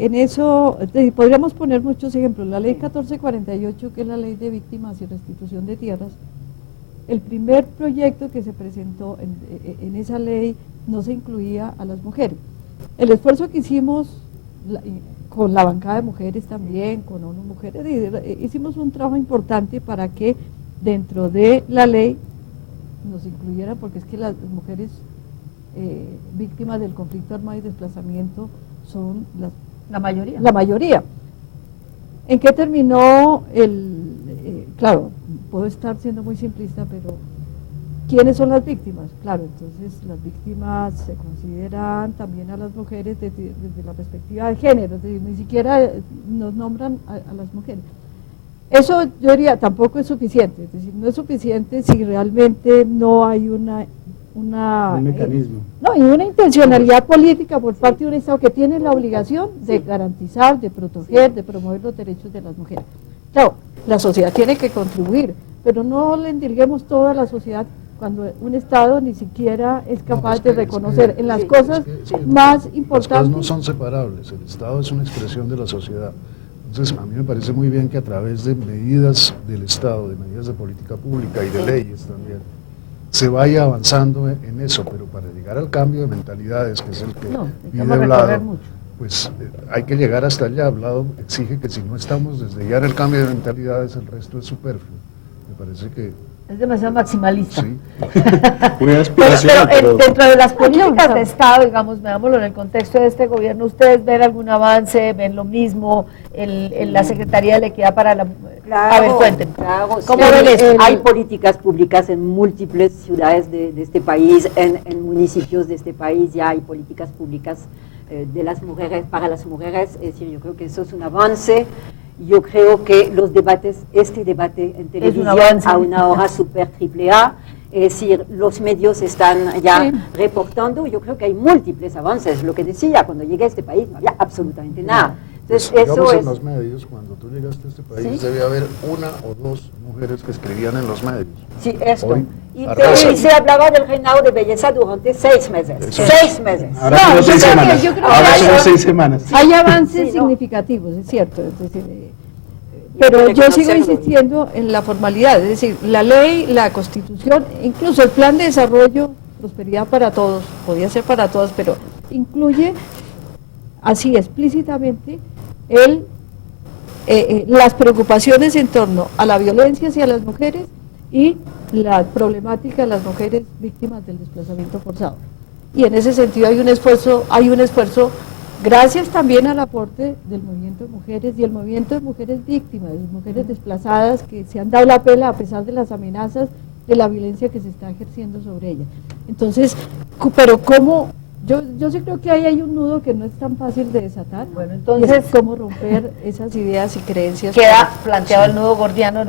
en eso podríamos poner muchos ejemplos. La ley 1448, que es la ley de víctimas y restitución de tierras, el primer proyecto que se presentó en esa ley no se incluía a las mujeres. El esfuerzo que hicimos con la bancada de mujeres también, con ONU Mujeres, hicimos un trabajo importante para que dentro de la ley nos incluyera, porque es que las mujeres víctimas del conflicto armado y desplazamiento son La mayoría. la mayoría. ¿En qué terminó claro, puedo estar siendo muy simplista, pero ¿quiénes son las víctimas? Claro, entonces las víctimas se consideran también a las mujeres desde la perspectiva de género, es decir, ni siquiera nos nombran a las mujeres. Eso yo diría tampoco es suficiente, es decir, no es suficiente si realmente no hay un mecanismo. no, y una intencionalidad política por parte de un Estado que tiene la obligación de garantizar, de proteger, de promover los derechos de las mujeres. Claro, la sociedad tiene que contribuir, pero no le endilguemos toda la sociedad cuando un Estado ni siquiera es capaz de reconocer en las cosas más importantes. Las cosas no son separables, el Estado es una expresión de la sociedad. Entonces, a mí me parece muy bien que a través de medidas del Estado, de medidas de política pública y de leyes también, se vaya avanzando en eso, pero para llegar al cambio de mentalidades, que es el que pide Vlado, pues hay que llegar hasta allá. Vlado exige que si no estamos desde ya en el cambio de mentalidades, el resto es superfluo. Me parece que Es demasiado maximalista. sí. Muy aspiracional, Pero dentro de las políticas de Estado, digamos, veámoslo en el contexto de este gobierno, ¿ustedes ven algún avance, ven lo mismo en la Secretaría de la Equidad para la Mujer? Claro, A ver, cuéntenme. claro, ¿Cómo sí, ven eso? hay políticas públicas en múltiples ciudades de este país, en municipios de este país, ya hay políticas públicas de las mujeres, para las mujeres, es decir, yo creo que eso es un avance. Yo creo que los debates, este debate en televisión a una hora super triple A, es decir, los medios están ya reportando, yo creo que hay múltiples avances. Lo que decía, cuando llegué a este país no había absolutamente nada. Entonces, Pues, eso digamos, es... en los medios, cuando tú llegaste a este país, ¿Sí? debe haber una o dos mujeres que escribían en los medios. Sí, esto. Hoy, Y arrasan. se hablaba del reinado de belleza durante 6 meses. Eso. 6 meses. Ahora No, son yo 6 creo que- semanas. yo creo que Ahora hay- son 6 semanas. Hay avances Sí, ¿no? significativos, es cierto, es decir, pero yo sigo reconocerlo. insistiendo en la formalidad, es decir, la ley, la Constitución, incluso el Plan de Desarrollo, Prosperidad para Todos, podía ser para todas, pero incluye así explícitamente las preocupaciones en torno a la violencia hacia las mujeres y la problemática de las mujeres víctimas del desplazamiento forzado. Y en ese sentido hay un esfuerzo gracias también al aporte del movimiento de mujeres y el movimiento de mujeres víctimas, de mujeres desplazadas que se han dado la pela a pesar de las amenazas de la violencia que se está ejerciendo sobre ellas. Entonces, pero cómo, yo sí creo que ahí hay un nudo que no es tan fácil de desatar. Bueno, y entonces es cómo romper esas ideas y creencias. queda planteado el nudo gordiano de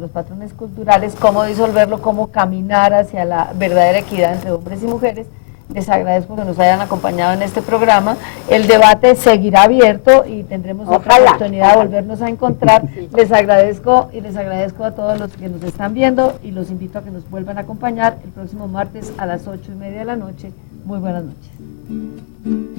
los patrones culturales, cómo disolverlo, cómo caminar hacia la verdadera equidad entre hombres y mujeres. Les agradezco que nos hayan acompañado en este programa. El debate seguirá abierto y tendremos otra Ojalá. oportunidad de volvernos a encontrar. Les agradezco a todos los que nos están viendo y los invito a que nos vuelvan a acompañar el próximo martes a las 8:30 de la noche. Muy buenas noches.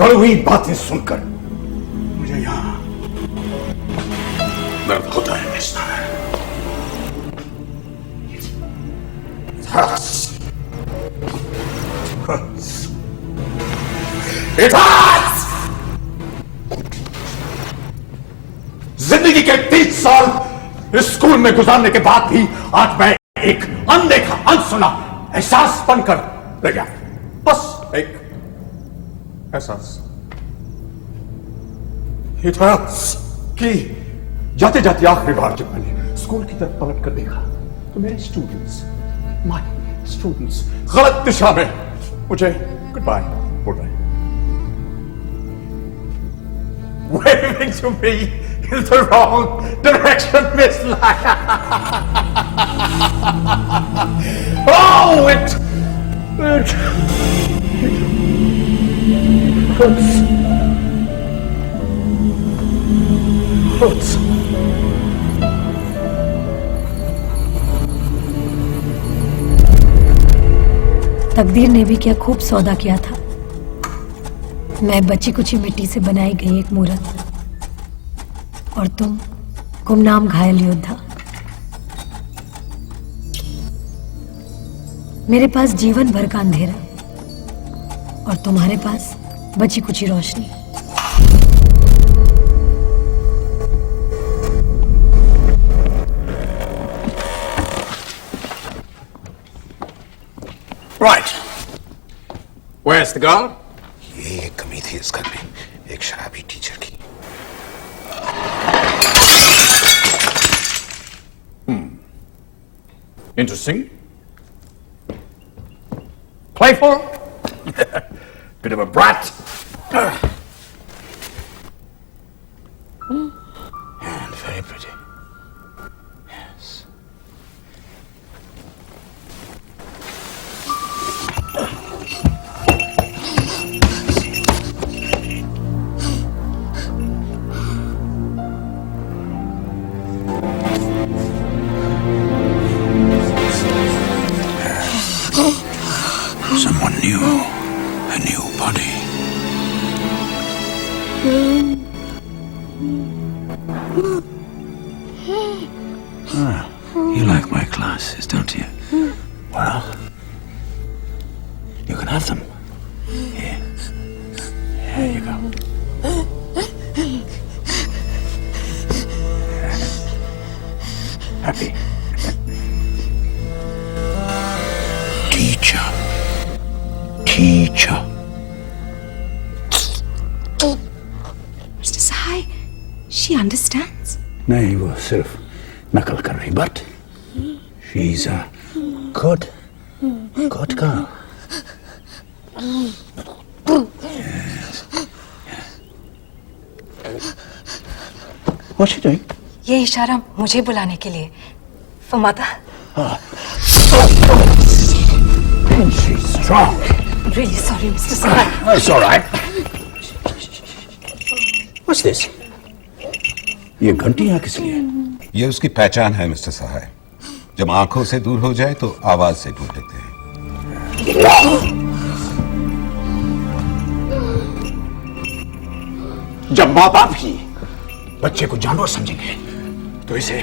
कड़वी बातें सुनकर मुझे यहाँ दर्द होता है मिस्टर। जिंदगी के 30 साल स्कूल में गुजारने के बाद भी आज मैं एक अनदेखा अनसुना एहसास बनकर रह गया। बस एक एहसास कि जाते जाते आखिरी बार जब मैंने स्कूल की तरफ पलट कर देखा तो मेरे माय स्टूडेंट्स गलत दिशा में मुझे गुड बाय बोल रहे हैं। Waving to me in the wrong direction, Miss Laya. Oh, it hurts. Hurts. तकदीर ने भी क्या खूब सौदा किया था। मैं बची कुची मिट्टी से बनाई गई एक मूरत और तुम गुमनाम घायल योद्धा। मेरे पास जीवन भर का अंधेरा और तुम्हारे पास बची कुची रोशनी। Right. Where's the girl? ये एक कमी थी इस घर में, एक शराबी टीचर की। Interesting. Playful. Bit of a brat. And very pretty. Yes. Someone new, a new body. Ah, you like my glasses, don't you? Well, you can have them. Here. Here you go. Happy? Teacher. Mr. Sahai, she understands. नहीं, वो सिर्फ नकल कर रही, but she's a good girl. Yes. What's she doing? ये इशारा मुझे बुलाने के लिए। For mother. And she's strong. Really sorry, Mr. Sahai. It's all right. What's this? ये घंटी यहाँ किस लिए? ये उसकी पहचान है मिस्टर सहाय। जब आंखों से दूर हो जाए तो आवाज से ढूंढ लेते हैं। जब माँ बाप ही बच्चे को जानवर समझेंगे तो इसे